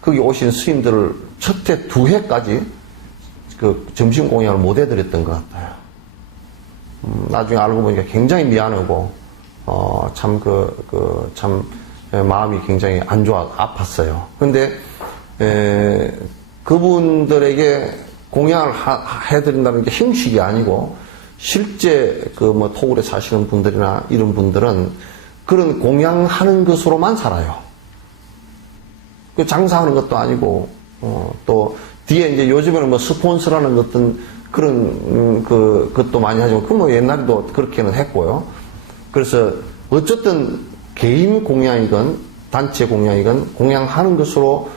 거기 오신 스님들을 첫해 2회까지 점심 공양을 못 해드렸던 것 같아요. 나중에 알고 보니까 굉장히 미안하고, 참 마음이 굉장히 안 아팠어요. 근데, 그분들에게 공양을 해드린다는 게 형식이 아니고, 실제 토굴에 사시는 분들이나 이런 분들은 그런 공양하는 것으로만 살아요. 장사하는 것도 아니고, 또, 뒤에 이제 요즘에는 스폰서라는 어떤 그런, 그것도 많이 하지만, 옛날에도 그렇게는 했고요. 그래서, 어쨌든, 개인 공양이건, 단체 공양이건, 공양하는 것으로,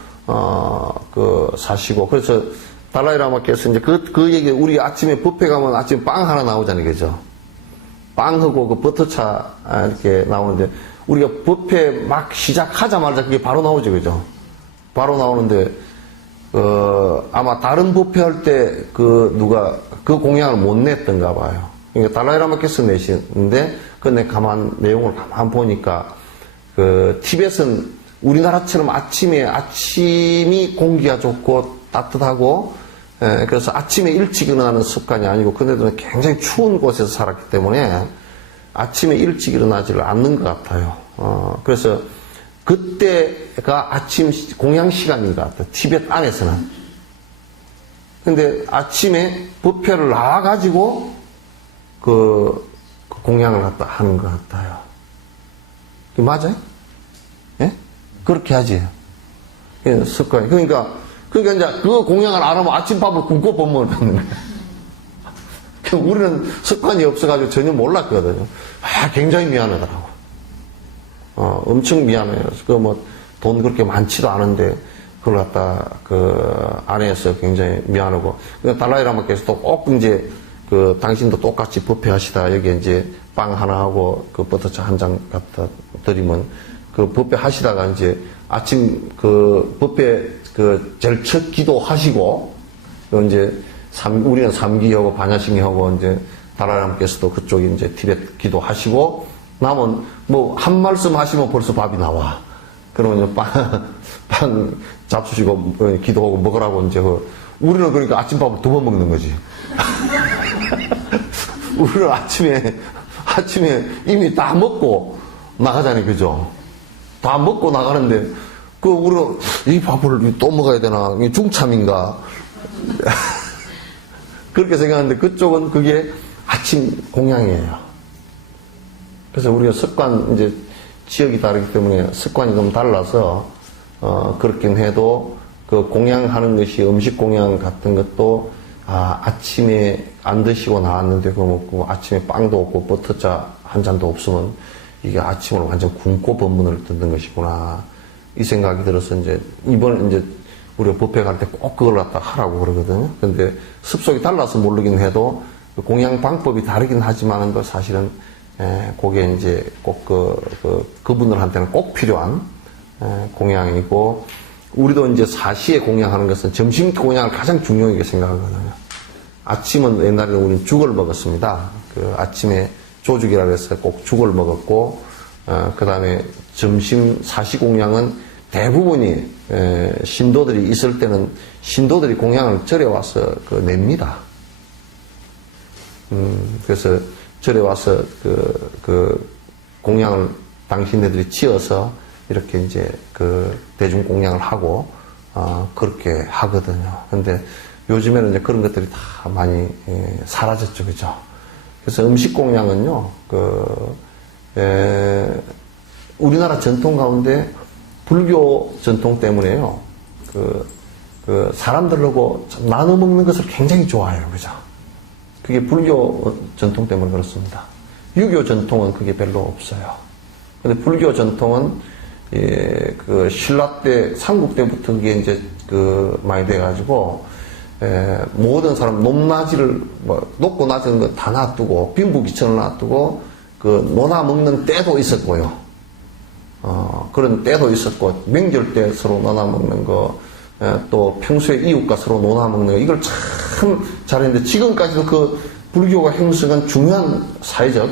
사시고, 그래서, 달라이라마께서 이제 그 얘기, 우리 아침에 뷔페 가면 아침에 빵 하나 나오잖아요. 그죠? 빵하고 버터차 이렇게 나오는데, 우리가 뷔페 막 시작하자마자 그게 바로 나오죠. 그죠? 바로 나오는데, 아마 다른 뷔페 할 때 누가 공양을 못 냈던가 봐요. 그러니까 달라이라마께서 내시는데, 내용을 가만 보니까, 티벳은 우리나라처럼 아침이 공기가 좋고 따뜻하고, 그래서 아침에 일찍 일어나는 습관이 아니고, 그네들은 굉장히 추운 곳에서 살았기 때문에, 아침에 일찍 일어나지를 않는 것 같아요. 그래서 그때가 아침 공양 시간인 것 같아요. 티벳 안에서는. 근데 아침에 법회를 나와가지고 그 공양을 갖다 하는 것 같아요. 맞아요? 예? 그렇게 하지. 예, 습관이. 그러니까 이제 그 공양을 안 하면 아침밥을 굶고 법문을 받는 거예요. 우리는 습관이 없어가지고 전혀 몰랐거든요. 굉장히 미안하더라고. 엄청 미안해요. 돈 그렇게 많지도 않은데, 그걸 갖다, 안에서 굉장히 미안하고. 달라이라마께서도 꼭 이제, 당신도 똑같이 법회 하시다. 여기 이제 빵 하나 하고, 버터차 한 잔 갖다 드리면, 법회 하시다가 이제 아침 법회 제일 첫 기도 하시고, 이제 우리는 삼기하고 반야신기하고 이제 달라이라마께서도 그쪽에 이제 티벳 기도 하시고, 남은 한 말씀 하시면 벌써 밥이 나와. 그러면 이제 빵 잡수시고 기도하고 먹으라고 이제 우리는 그러니까 아침밥을 2번 먹는 거지. 우리는 아침에 이미 다 먹고 나가잖아요, 그죠? 다 먹고 나가는데 우리는 이 밥을 또 먹어야 되나? 중참인가? 그렇게 생각하는데 그쪽은 그게 아침 공양이에요. 그래서 우리가 이제 지역이 다르기 때문에 습관이 좀 달라서, 그렇긴 해도 공양하는 것이 음식 공양 같은 것도, 아침에 안 드시고 나왔는데 그거 먹고 아침에 빵도 없고 버터차 한 잔도 없으면 이게 아침을 완전 굶고 법문을 듣는 것이구나. 이 생각이 들어서 이번에 우리가 법회 갈 때 꼭 그걸 갖다 하라고 그러거든요. 근데 습속이 달라서 모르긴 해도 공양 방법이 다르긴 하지만은 사실은 그게 이제 꼭 그분들한테는 꼭 필요한 공양이고, 우리도 이제 사시에 공양하는 것은 점심 공양을 가장 중요하게 생각하거든요. 아침은 옛날에는 우리는 죽을 먹었습니다. 아침에 조죽이라고 해서 꼭 죽을 먹었고, 그 다음에 점심 사시 공양은 대부분이 신도들이 있을 때는 신도들이 공양을 절에와서 냅니다. 그래서 절에 와서 공양을 당신네들이 지어서 이렇게 이제 대중 공양을 하고, 그렇게 하거든요. 근데 요즘에는 이제 그런 것들이 다 많이 사라졌죠, 그죠? 그래서 음식 공양은요, 우리나라 전통 가운데 불교 전통 때문에요, 사람들하고 나눠 먹는 것을 굉장히 좋아해요, 그죠? 그게 불교 전통 때문에 그렇습니다. 유교 전통은 그게 별로 없어요. 근데 불교 전통은, 신라 때, 삼국 때부터 그게 이제, 많이 돼가지고, 모든 사람, 높낮이를, 높고 낮은 거 다 놔두고, 빈부귀천을 놔두고, 노나 먹는 때도 있었고요. 그런 때도 있었고, 명절 때 서로 노나 먹는 거, 또 평소에 이웃과 서로 노나 먹는 거, 이걸 참 잘했는데, 지금까지도 불교가 형성한 중요한 사회적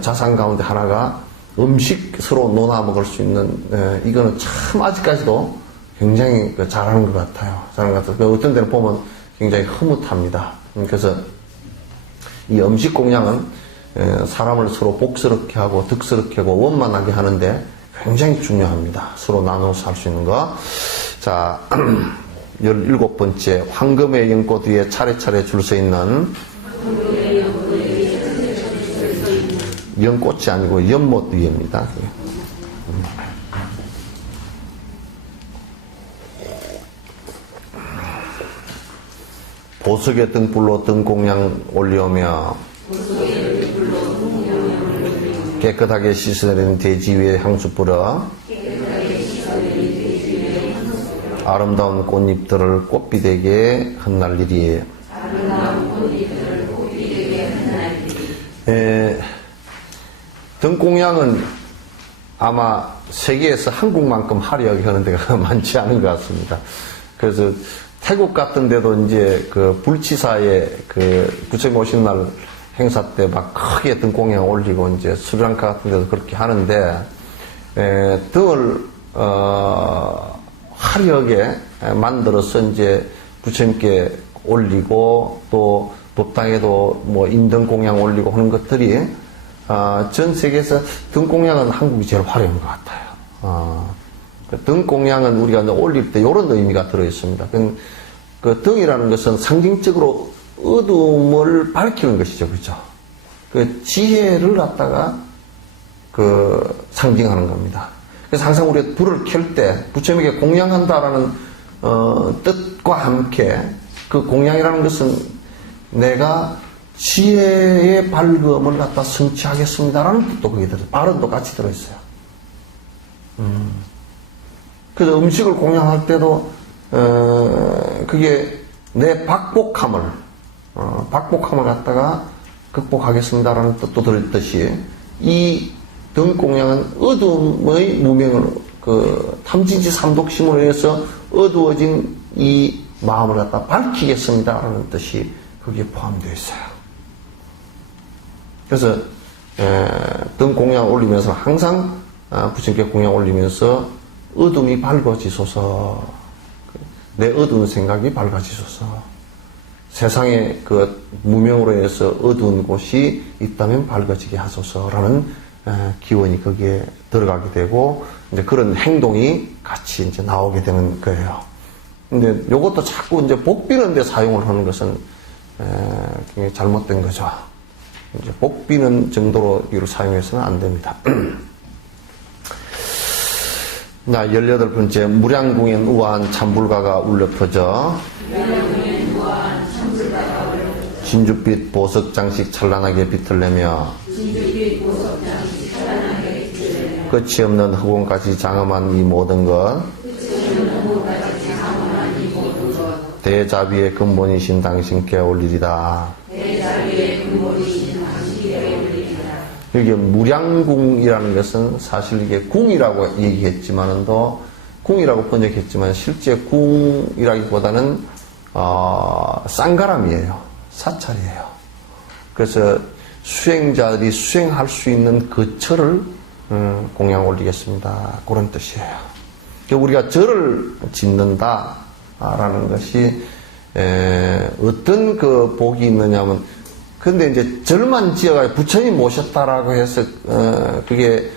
자산 가운데 하나가 음식 서로 노나 먹을 수 있는, 이거는 참 아직까지도 굉장히 잘하는 것 같아요. 잘하는 것 같아요. 어떤 데는 보면 굉장히 흐뭇합니다. 그래서 이 음식 공양은 사람을 서로 복스럽게 하고 득스럽게 하고 원만하게 하는데 굉장히 중요합니다. 서로 나눠서 할 수 있는 거. 자, 17번째, 황금의 연꽃 위에 차례차례 줄 서 있는, 연꽃이 아니고 연못 위에입니다. 보석의 등불로 등공양 올려오며 깨끗하게 씻어내린 돼지 위에 향수 뿌려 아름다운 꽃잎들을 꽃비되게 흩날리리. 등공양은 아마 세계에서 한국만큼 화려하게 하는 데가 많지 않은 것 같습니다. 그래서 태국 같은 데도 이제 불치사의 부처님 오신 날 행사 때 막 크게 등공양 올리고 이제 스리랑카 같은 데도 그렇게 하는데, 등을, 화려하게 만들어서 이제 부처님께 올리고 또 법당에도 인등 공양 올리고 하는 것들이 전 세계에서 등공양은 한국이 제일 화려한 것 같아요. 그 등공양은 우리가 이제 올릴 때 이런 의미가 들어있습니다. 그 등이라는 것은 상징적으로 어둠을 밝히는 것이죠. 그죠? 그 지혜를 갖다가 상징하는 겁니다. 그래서 항상 우리가 불을 켤 때 부처님에게 공양한다라는 뜻과 함께 그 공양이라는 것은 내가 지혜의 밝음을 갖다 성취하겠습니다라는 뜻도 거기에 들어있어요. 발언도 같이 들어있어요. 그래서 음식을 공양할 때도 그게 내 박복함을 갖다가 극복하겠습니다라는 뜻도 들었듯이 이 등공양은 어둠의 무명을 탐진치 삼독심으로 해서 어두워진 이 마음을 갖다 밝히겠습니다라는 뜻이 거기에 포함되어 있어요. 그래서 등공양 올리면서 항상 부처님께 공양 올리면서 어둠이 밝아지소서, 내 어두운 생각이 밝아지소서, 세상에 그 무명으로 해서 어두운 곳이 있다면 밝아지게 하소서라는 기원이 거기에 들어가게 되고 이제 그런 행동이 같이 이제 나오게 되는 거예요. 근데 요것도 자꾸 이제 복비는 데 사용을 하는 것은 굉장히 잘못된 거죠. 이제 복비는 정도로 이걸 사용해서는 안 됩니다. 나 18번째 무량궁엔 우아한 참불가가 울려 퍼져 진주빛 보석 장식 찬란하게 빛을 내며 끝이 없는 허공까지 장엄한 이 모든 것 대자비의 근본이신 당신께 올리리다. 여기 무량궁이라는 것은 사실 이게 궁이라고 얘기했지만은도 궁이라고 번역했지만 실제 궁이라기보다는 쌍가람이에요. 사찰이에요. 그래서 수행자들이 수행할 수 있는 그 절을 공양 올리겠습니다. 그런 뜻이에요. 우리가 절을 짓는다라는 것이 어떤 그 복이 있느냐면 근데 이제 절만 지어가 부처님 모셨다라고 해서 그게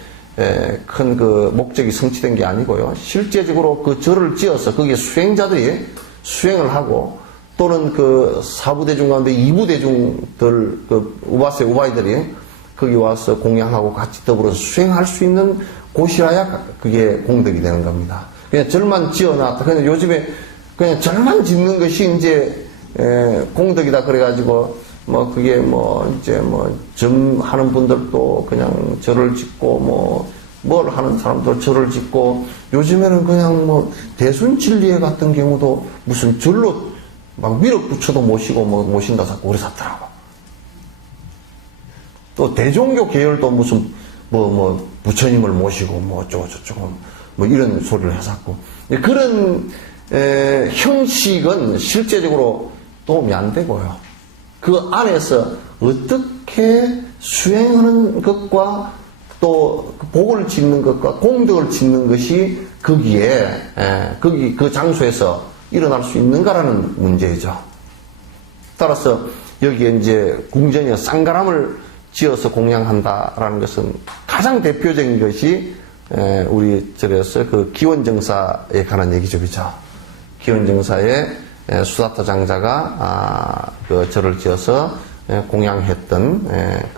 큰 그 목적이 성취된 게 아니고요. 실제적으로 그 절을 지어서 거기에 수행자들이 수행을 하고 또는 그 사부대중 가운데 이부대중들 그 우바세 우바이들이 거기 와서 공양하고 같이 더불어서 수행할 수 있는 곳이라야 그게 공덕이 되는 겁니다. 그냥 절만 지어놨다. 그냥 요즘에 그냥 절만 짓는 것이 이제 공덕이다 그래가지고 뭐 그게 뭐 이제 뭐 점하는 분들도 그냥 절을 짓고 뭘 하는 사람도 절을 짓고 요즘에는 그냥 뭐 대순진리회 같은 경우도 무슨 절로 막 밀어붙여도 모시고 모신다 자꾸 오래 샀더라고. 또 대종교 계열도 무슨 부처님을 모시고 어쩌고저쩌고 이런 소리를 해놨고 그런 형식은 실제적으로 도움이 안 되고요. 그 안에서 어떻게 수행하는 것과 또 복을 짓는 것과 공덕을 짓는 것이 거기에 그 장소에서 일어날 수 있는가라는 문제이죠. 따라서 여기에 이제 궁전에 쌍가람을 지어서 공양한다라는 것은 가장 대표적인 것이 우리 절에서 그 기원정사에 관한 얘기죠, 그죠? 기원정사에 수다타 장자가 그 절을 지어서 공양했던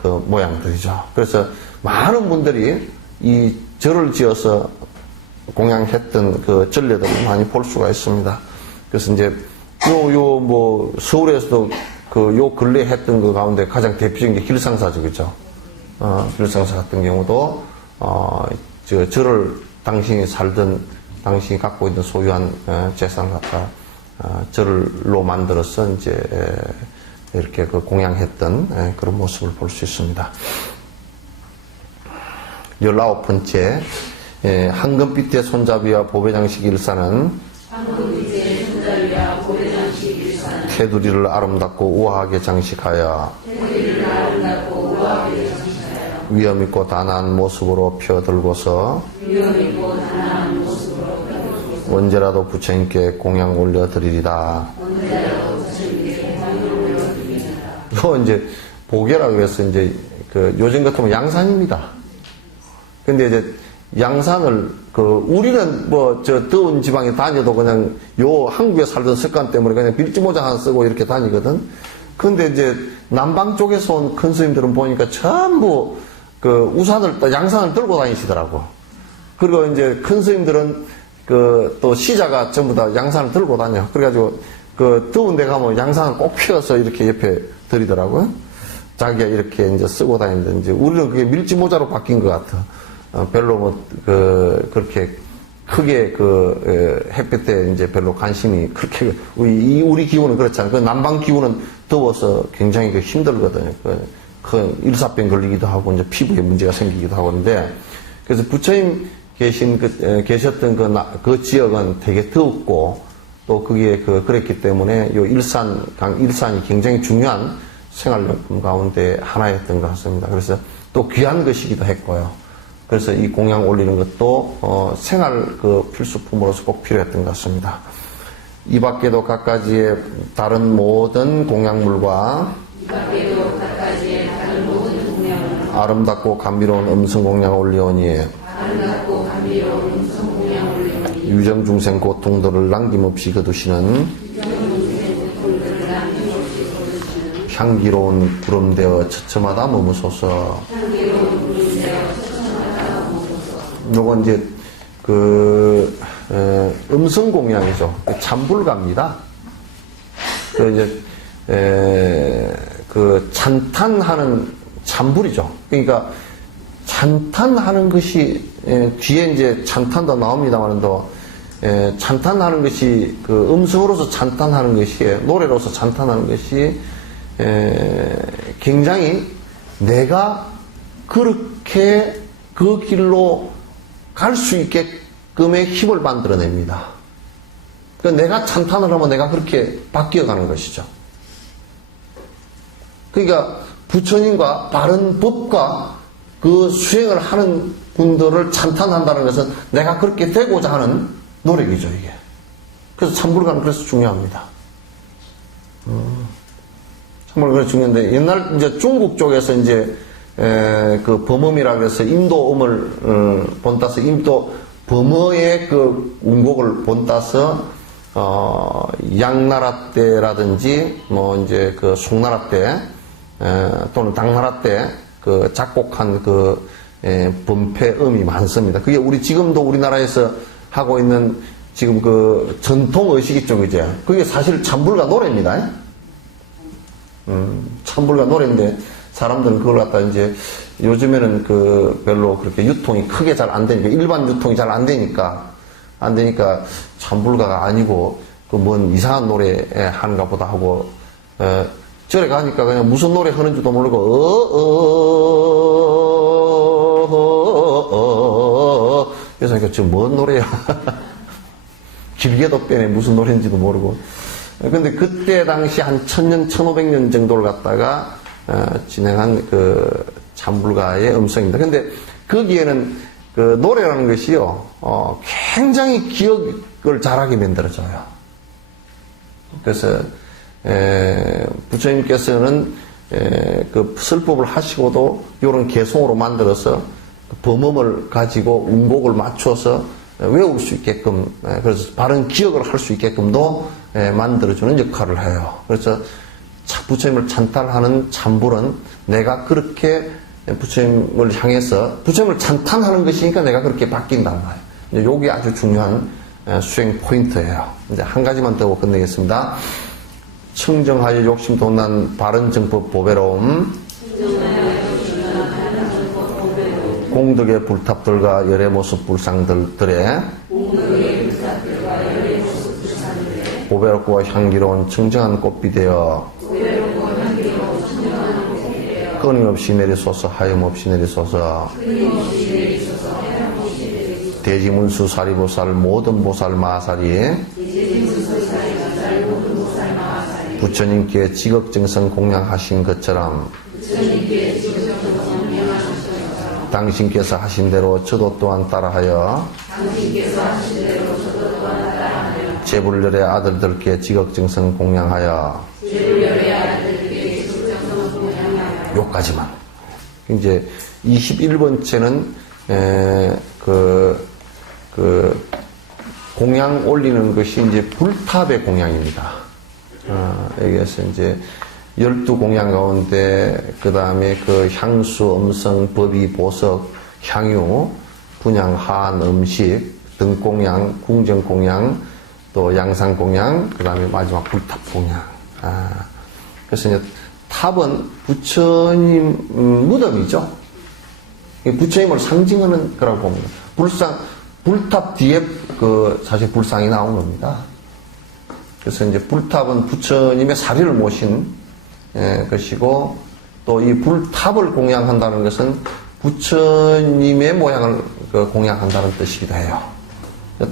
그 모양들이죠. 그래서 많은 분들이 이 절을 지어서 공양했던 그 전례들을 많이 볼 수가 있습니다. 그래서 이제 서울에서도 요 근래 했던 그 가운데 가장 대표적인 게 길상사죠, 그죠? 길상사 같은 경우도 절을 당신이 갖고 있는 소유한 재산을 갖다 절로 만들어서 이제 이렇게 그 공양했던 그런 모습을 볼 수 있습니다. 19번째 황금빛의 손잡이와 보배장식 일사는 테두리를 아름답고 우아하게 장식하여 위엄있고 단아한 모습으로 펴들고서 언제라도 부처님께 공양 올려드리리다. 이거 이제 보계라고 해서 이제 요즘 같으면 양산입니다. 근데 이제 양산을, 우리는 더운 지방에 다녀도 그냥 한국에 살던 습관 때문에 그냥 빌지모자 하나 쓰고 이렇게 다니거든. 근데 이제 남방 쪽에서 온 큰 스님들은 보니까 전부 양산을 들고 다니시더라고. 그리고 이제 큰 스님들은 또 시자가 전부 다 양산을 들고 다녀. 그래가지고 더운 데 가면 양산을 꼭 펴서 이렇게 옆에 드리더라고요. 자기가 이렇게 이제 쓰고 다니는데 이제 우리는 그게 밀지모자로 바뀐 것 같아. 별로 그렇게 크게 햇볕에 이제 별로 관심이 그렇게, 우리 기후는 그렇잖아요. 남방 기후는 더워서 굉장히 힘들거든요. 일사병 걸리기도 하고, 이제 피부에 문제가 생기기도 하고 그런데, 그래서 부처님 계셨던 그 지역은 되게 더웠고, 또 그게 그랬기 때문에 일산이 굉장히 중요한 생활용품 가운데 하나였던 것 같습니다. 그래서 또 귀한 것이기도 했고요. 그래서 이 공양 올리는 것도 생활 필수품으로서 꼭 필요했던 것 같습니다. 이 밖에도 갖가지의 다른 모든 공양물과 아름답고 감미로운 음성 공양을 올리오니 유정중생 고통들을 남김없이 거두시는 향기로운 구름되어 처처마다 머무소서. 요건 이제 음성 공양이죠. 찬불가입니다. 찬탄하는 찬불이죠. 그러니까 찬탄하는 것이 뒤에 이제 찬탄도 나옵니다만도 찬탄하는 것이 음성으로서 찬탄하는 것이 노래로서 찬탄하는 것이 굉장히 내가 그렇게 그 길로 갈 수 있게끔의 힘을 만들어냅니다. 그러니까 내가 찬탄을 하면 내가 그렇게 바뀌어가는 것이죠. 그러니까 부처님과 바른 법과 그 수행을 하는 분들을 찬탄한다는 것은 내가 그렇게 되고자 하는 노력이죠, 이게. 그래서 찬불가는 그래서 중요합니다. 찬불가 그래서 중요한데, 옛날 이제 중국 쪽에서 이제 범음이라 그래서 인도음을 본따서 범어의 운곡을 본따서 양나라 때라든지 이제 송나라 때 또는 당나라 때 작곡한 범패음이 많습니다. 그게 지금도 우리나라에서 하고 있는 지금 전통 의식이 쪽이죠. 그게 사실 찬불가 노래입니다. 찬불가 노래인데 사람들은 그걸 갖다 이제 요즘에는 별로 그렇게 유통이 크게 잘 안 되니까, 일반 유통이 잘 안 되니까 찬불가가 아니고 뭔 이상한 노래 하는가 보다 하고 절에 가니까 그냥 무슨 노래 하는지도 모르고 그래서 지금 뭔 노래야 길게도 빼네 무슨 노래인지도 모르고. 근데 그때 당시 한 1000년 1500년 정도를 갖다가 진행한 찬불가의 음성입니다. 근데 거기에는 노래라는 것이요 굉장히 기억을 잘하게 만들어져요. 그래서 부처님께서는 설법을 하시고도 이런 개성으로 만들어서 범음을 가지고 운곡을 맞춰서 외울 수 있게끔, 그래서 바른 기억을 할 수 있게끔도 만들어주는 역할을 해요. 그래서 부처님을 찬탄하는 찬불은 내가 그렇게 부처님을 향해서 부처님을 찬탄하는 것이니까 내가 그렇게 바뀐단 말이에요. 이게 아주 중요한 수행 포인트예요. 이제 한 가지만 더 끝내겠습니다. 청정하여 욕심 돈난 바른 정법 보배로움, 공덕의 불탑들과 열의 모습 불상들의 보배롭고 향기로운 청정한 꽃비 되어 끊임없이 내리소서 하염없이 내리소서. 대지문수 사리보살 모든 보살 마살이 부처님께 지극정성 공양하신 것처럼 당신께서 하신 대로 저도 또한 따라하여 제불열의 아들들께 지극정성 공양하여 요까지만 이제 21번째는 공양 올리는 것이 이제 불탑의 공양입니다. 여기에서 이제 12공양 가운데 그 다음에 그 향수, 음성, 법의, 보석, 향유, 분양, 한, 음식, 등공양, 궁정공양, 또 양상공양, 그 다음에 마지막 불탑공양. 그래서 이제 탑은 부처님 무덤이죠. 부처님을 상징하는 거라고 봅니다. 불탑 뒤에 사실 불상이 나온 겁니다. 그래서 이제 불탑은 부처님의 사리를 모신 것이고, 또 이 불탑을 공양한다는 것은 부처님의 모양을 공양한다는 뜻이기도 해요.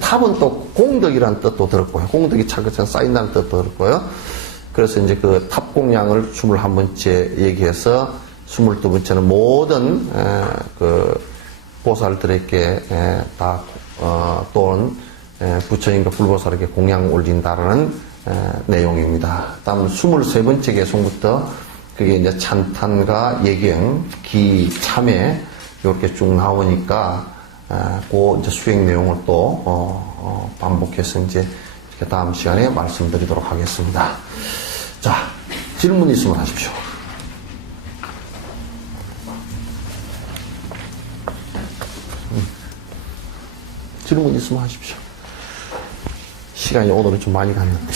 탑은 또 공덕이라는 뜻도 들었고요. 공덕이 차근차근 쌓인다는 뜻도 들었고요. 그래서 이제 그 탑 공양을 21번째 얘기해서 22번째는 모든 보살들에게 다 또는 부처님과 불보살에게 공양 올린다라는 내용입니다. 다음 23번째 개송부터 그게 이제 찬탄과 예경, 기, 참회 이렇게 쭉 나오니까 그 이제 수행 내용을 또 반복해서 이제 이렇게 다음 시간에 말씀드리도록 하겠습니다. 자, 질문 있으면 하십시오. 질문 있으면 하십시오. 시간이 오늘은 좀 많이 갔는데.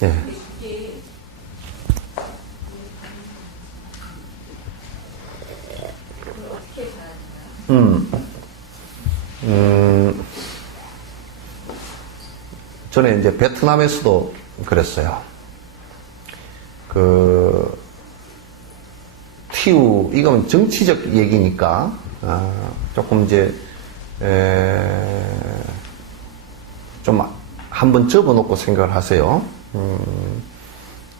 네. 저는 이제 베트남에서도 그랬어요. 이건 정치적 얘기니까, 조금 이제, 좀 한번 접어놓고 생각을 하세요.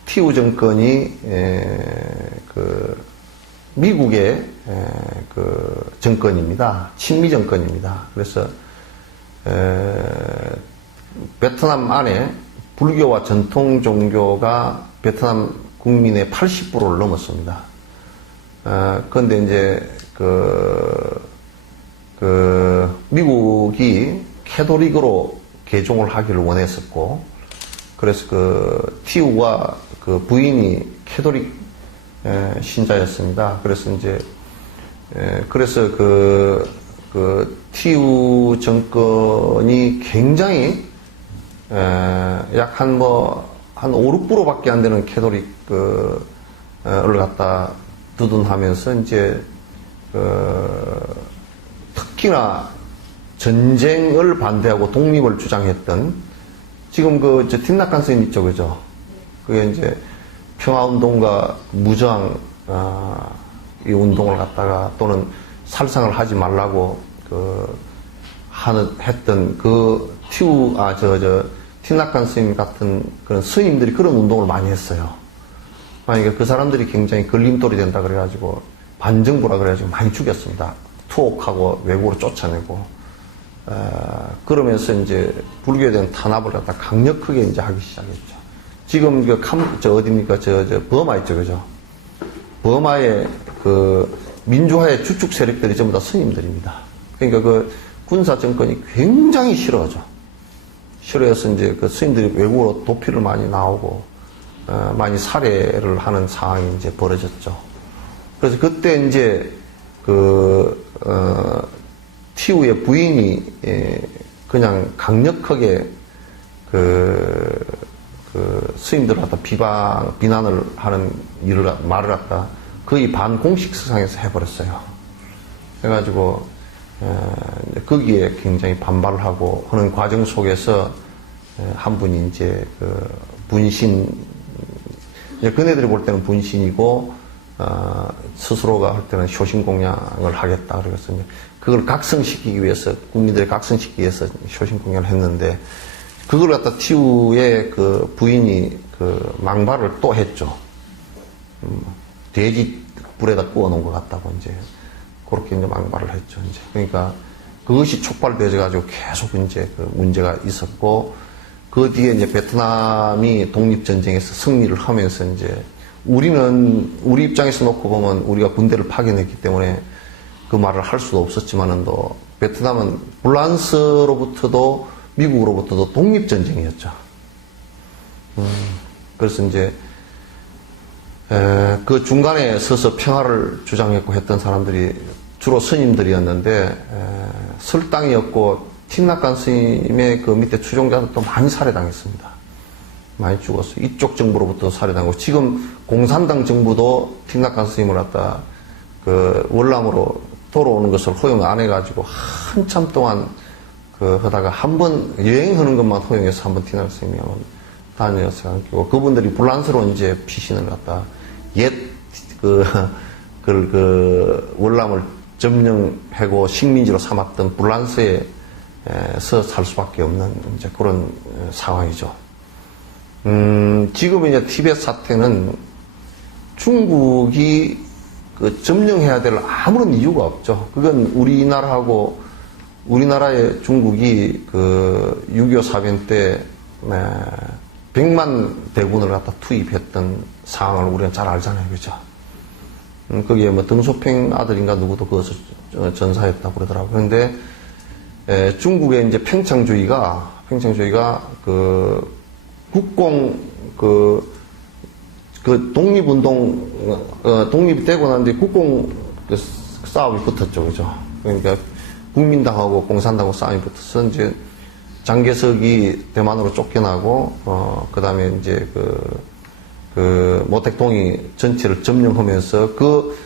티우 정권이, 미국의, 정권입니다. 친미 정권입니다. 그래서, 베트남 안에 불교와 전통 종교가 베트남 국민의 80%를 넘었습니다. 그런데 이제, 미국이 캐톨릭으로 개종을 하기를 원했었고, 그래서 티우가 부인이 캐톨릭 신자였습니다. 그래서 이제, 그래서 티우 정권이 굉장히, 약 한 5, 6%밖에 안 되는 캐톨릭, 을 갖다 두둔하면서 이제, 특히나 전쟁을 반대하고 독립을 주장했던, 지금 틴나칸 스님 있죠, 그죠? 그게 이제 평화운동과 무저항, 이 운동을 갖다가 또는 살상을 하지 말라고, 했던 틴나칸 스님 같은 그런 스님들이 그런 운동을 많이 했어요. 만약에 그 사람들이 굉장히 걸림돌이 된다 그래가지고 반정부라 그래가지고 많이 죽였습니다. 투옥하고 외국으로 쫓아내고, 그러면서 이제 불교에 대한 탄압을 갖다 강력하게 이제 하기 시작했죠. 지금 어디입니까? 버마 있죠, 그죠? 버마의 민주화의 주축 세력들이 전부 다 스님들입니다. 그러니까 군사 정권이 굉장히 싫어하죠. 싫어해서 이제 스님들이 외국으로 도피를 많이 나오고, 많이 살해를 하는 상황이 이제 벌어졌죠. 그래서 그때 이제 티우의 부인이 그냥 강력하게 스님들을 갖다 비난을 하는 말을 갖다 거의 반공식 서상에서 해버렸어요. 그래가지고 거기에 굉장히 반발을 하고 하는 과정 속에서 한 분이 이제 분신, 그네들이 볼 때는 분신이고, 스스로가 할 때는 효신공양을 하겠다. 그래서 이제 그걸 각성시키기 위해서, 국민들을 각성시키기 위해서 효신공양을 했는데, 그걸 갖다 티우의 부인이 망발을 또 했죠. 돼지 불에다 구워놓은 것 같다고 이제, 그렇게 이제 망발을 했죠. 이제. 그러니까 그것이 촉발되어가지고 계속 이제 문제가 있었고, 그 뒤에 이제 베트남이 독립전쟁에서 승리를 하면서 이제 우리 입장에서 놓고 보면 우리가 군대를 파견했기 때문에 그 말을 할 수도 없었지만은 또 베트남은 프랑스로부터도 미국으로부터도 독립전쟁이었죠. 그래서 이제 그 중간에 서서 평화를 주장했고 했던 사람들이 주로 스님들이었는데 설당이었고 틱낙간 스님의 그 밑에 추종자도 또 많이 살해당했습니다. 많이 죽었어요. 이쪽 정부로부터 살해당하고 지금 공산당 정부도 틱낙간 스님을 갖다 그 월남으로 돌아오는 것을 허용 안 해가지고 한참 동안 그 하다가 한 번 여행하는 것만 허용해서 한 번 틱낙간 스님이 다녀서 그분들이 불란서로 이제 피신을 갖다 그 월남을 점령하고 식민지로 삼았던 불란서에서 살 수밖에 없는 이제 그런 상황이죠. 지금 이제 티벳 사태는 중국이 그 점령해야 될 아무런 이유가 없죠. 그건 우리나라의 중국이 그 6.25 사변 때 100만 대군을 갖다 투입했던 상황을 우리는 잘 알잖아요. 그죠? 거기에 뭐 등소팽 아들인가 누구도 그것을 전사했다고 그러더라고요. 그런데 중국의 이제 팽창주의가 그 국공 그 독립운동 독립이 되고 난 뒤에 국공 그 싸움이 붙었죠. 그죠? 그러니까 국민당하고 공산당하고 싸움이 붙어서 이제 장개석이 대만으로 쫓겨나고 그다음에 이제 그 모택동이 전체를 점령하면서 그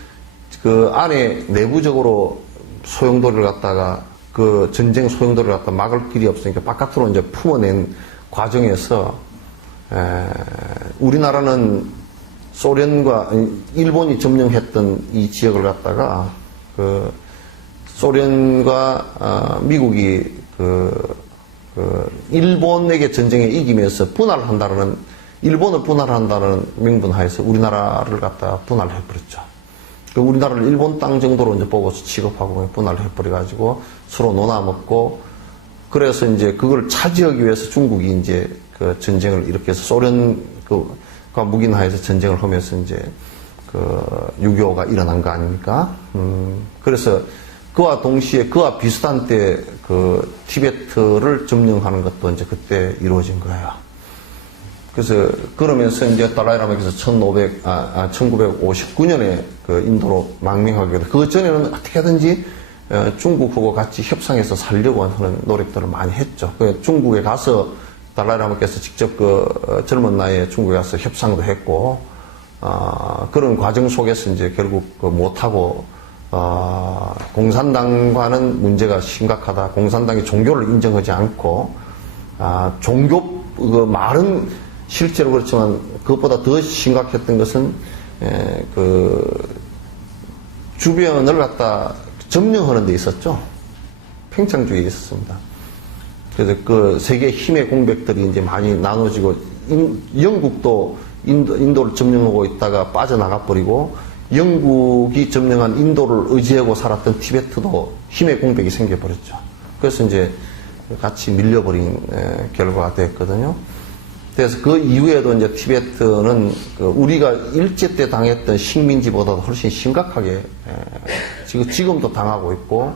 안에 내부적으로 소용돌이를 갖다가 그 전쟁 소용돌이를 갖다 막을 길이 없으니까 바깥으로 이제 품어낸 과정에서 우리나라는 소련과 일본이 점령했던 이 지역을 갖다가 그 소련과 미국이 일본에게 전쟁에 이기면서 일본을 분할한다는 명분하에서 우리나라를 갖다 분할해버렸죠. 우리나라를 일본 땅 정도로 이제 보고서 취급하고 분할해버려가지고 서로 논아먹고 그래서 이제 그걸 차지하기 위해서 중국이 이제 그 전쟁을 일으켜서 소련과 묵인하에서 전쟁을 하면서 이제 그 6.25가 일어난 거 아닙니까? 그래서 그와 동시에 그와 비슷한 때 그 티베트를 점령하는 것도 이제 그때 이루어진 거예요. 그래서 그러면서 이제 달라이라마께서 1959년에 그 인도로 망명하게 되고 그 전에는 어떻게 하든지 중국하고 같이 협상해서 살려고 하는 노력들을 많이 했죠. 중국에 가서 달라이라마께서 직접 그 젊은 나이에 중국에 가서 협상도 했고 그런 과정 속에서 이제 결국 그 못하고 공산당과는 문제가 심각하다. 공산당이 종교를 인정하지 않고 종교 그 말은 실제로 그렇지만 그것보다 더 심각했던 것은 그 주변을 갖다 점령하는 데 있었죠. 팽창주의에 있었습니다. 그래서 그 세계 힘의 공백들이 이제 많이 나눠지고 영국도 인도를 점령하고 있다가 빠져나가 버리고 영국이 점령한 인도를 의지하고 살았던 티베트도 힘의 공백이 생겨버렸죠. 그래서 이제 같이 밀려버린 결과가 됐거든요. 그래서 그 이후에도 이제 티베트는 우리가 일제 때 당했던 식민지보다도 훨씬 심각하게 지금도 당하고 있고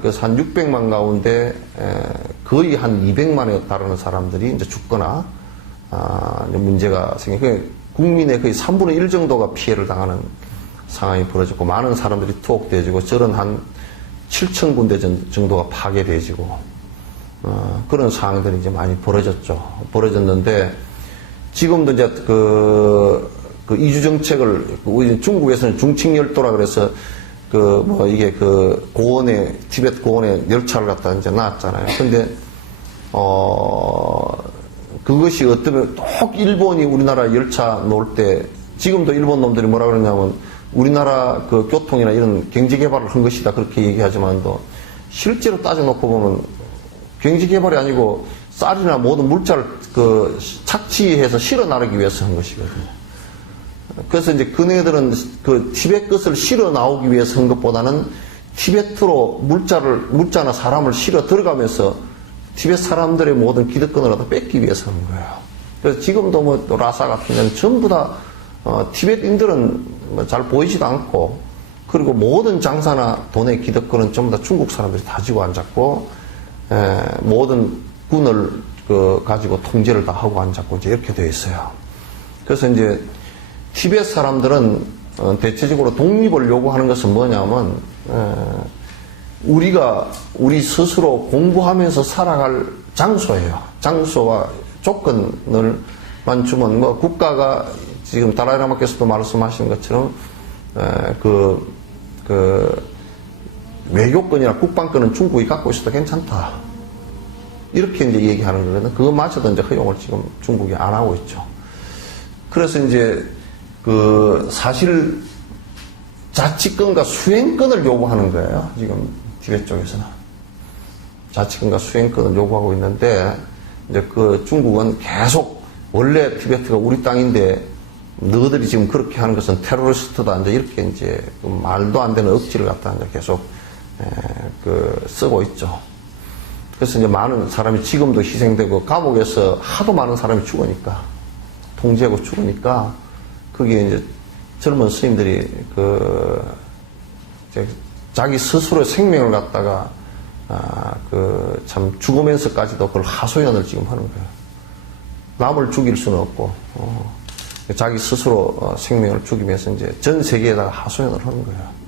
그래서 한 600만 가운데 거의 한 200만에 달하는 사람들이 이제 죽거나 문제가 생기고 국민의 거의 3분의 1 정도가 피해를 당하는 상황이 벌어졌고 많은 사람들이 투옥되어지고 저런 한 7천 군데 정도가 파괴되어지고 그런 상황들이 이제 많이 벌어졌는데 지금도 이제 그 이주 정책을 중국에서는 중칭열도라 그래서 이게 티베트 고원에 열차를 갖다 이제 놨잖아요. 근데 그것이 어쩌면 꼭 일본이 우리나라 열차 놓을 때 지금도 일본 놈들이 뭐라 그러냐면 우리나라 그 교통이나 이런 경제 개발을 한 것이다 그렇게 얘기하지만도 실제로 따져놓고 보면 경제 개발이 아니고 쌀이나 모든 물자를 착취해서 실어 나르기 위해서 한 것이거든요. 그래서 이제 그네들은 그 티베트 것을 실어 나오기 위해서 한 것보다는 티베트로 물자나 사람을 실어 들어가면서 티벳 사람들의 모든 기득권을 얻어 뺏기 위해서 하는 거예요. 그래서 지금도 뭐 라사 같은 데는 전부 다 티벳인들은 잘 보이지도 않고, 그리고 모든 장사나 돈의 기득권은 전부 다 중국 사람들이 다 쥐고 앉았고, 모든 군을 가지고 통제를 다 하고 앉았고, 이제 이렇게 되어 있어요. 그래서 이제 티벳 사람들은 대체적으로 독립을 요구하는 것은 뭐냐면, 우리 스스로 공부하면서 살아갈 장소예요. 장소와 조건을만 주면, 뭐 국가가 지금 달라이라마께서도 말씀하신 것처럼 외교권이나 국방권은 중국이 갖고 있어도 괜찮다, 이렇게 이제 얘기하는 거거든요. 그거마저도 이제 허용을 지금 중국이 안 하고 있죠. 그래서 이제 사실 자치권과 수행권을 요구하는 거예요. 지금 티벳 쪽에서는 자치권과 수행권을 요구하고 있는데, 이제 중국은 계속 원래 티베트가 우리 땅인데 너희들이 지금 그렇게 하는 것은 테러리스트다, 이제 이렇게 이제 말도 안 되는 억지를 갖다 이제 계속 쓰고 있죠. 그래서 이제 많은 사람이 지금도 희생되고, 감옥에서 하도 많은 사람이 죽으니까, 통제하고 죽으니까, 거기에 이제 젊은 스님들이 자기 스스로의 생명을 갖다가 참 죽으면서까지도 그걸 하소연을 지금 하는 거예요. 남을 죽일 수는 없고, 자기 스스로 생명을 죽이면서 이제 전 세계에다가 하소연을 하는 거예요.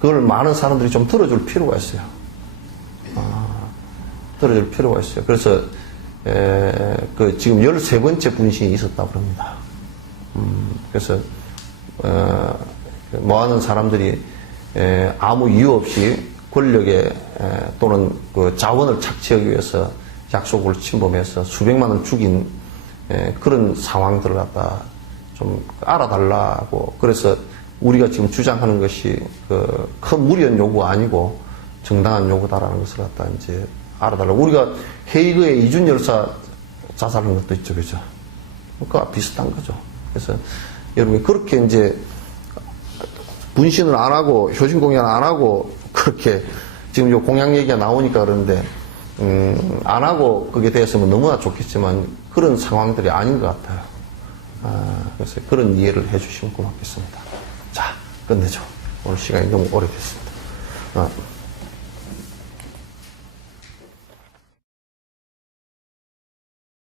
그걸 많은 사람들이 좀 들어줄 필요가 있어요. 들어줄 필요가 있어요. 그래서 지금 13번째 분신이 있었다고 합니다. 그래서 뭐하는 사람들이 아무 이유 없이 권력에 또는 자원을 착취하기 위해서 약속을 침범해서 수백만 원 죽인 그런 상황들을 갖다 좀 알아달라고. 그래서 우리가 지금 주장하는 것이 큰 무리한 요구가 아니고 정당한 요구다라는 것을 갖다 이제 알아달라고. 우리가 헤이그의 이준 열사 자살한 것도 있죠, 그죠? 그거와 비슷한 거죠. 그래서 여러분, 그렇게 이제 분신을 안 하고 효신 공연 안 하고, 그렇게 지금 요 공약 얘기가 나오니까 그러는데 안 하고 그게 됐으면 너무나 좋겠지만 그런 상황들이 아닌 것 같아요. 그래서 그런 이해를 해주시면 고맙겠습니다. 자, 끝내죠. 오늘 시간이 너무 오래됐습니다.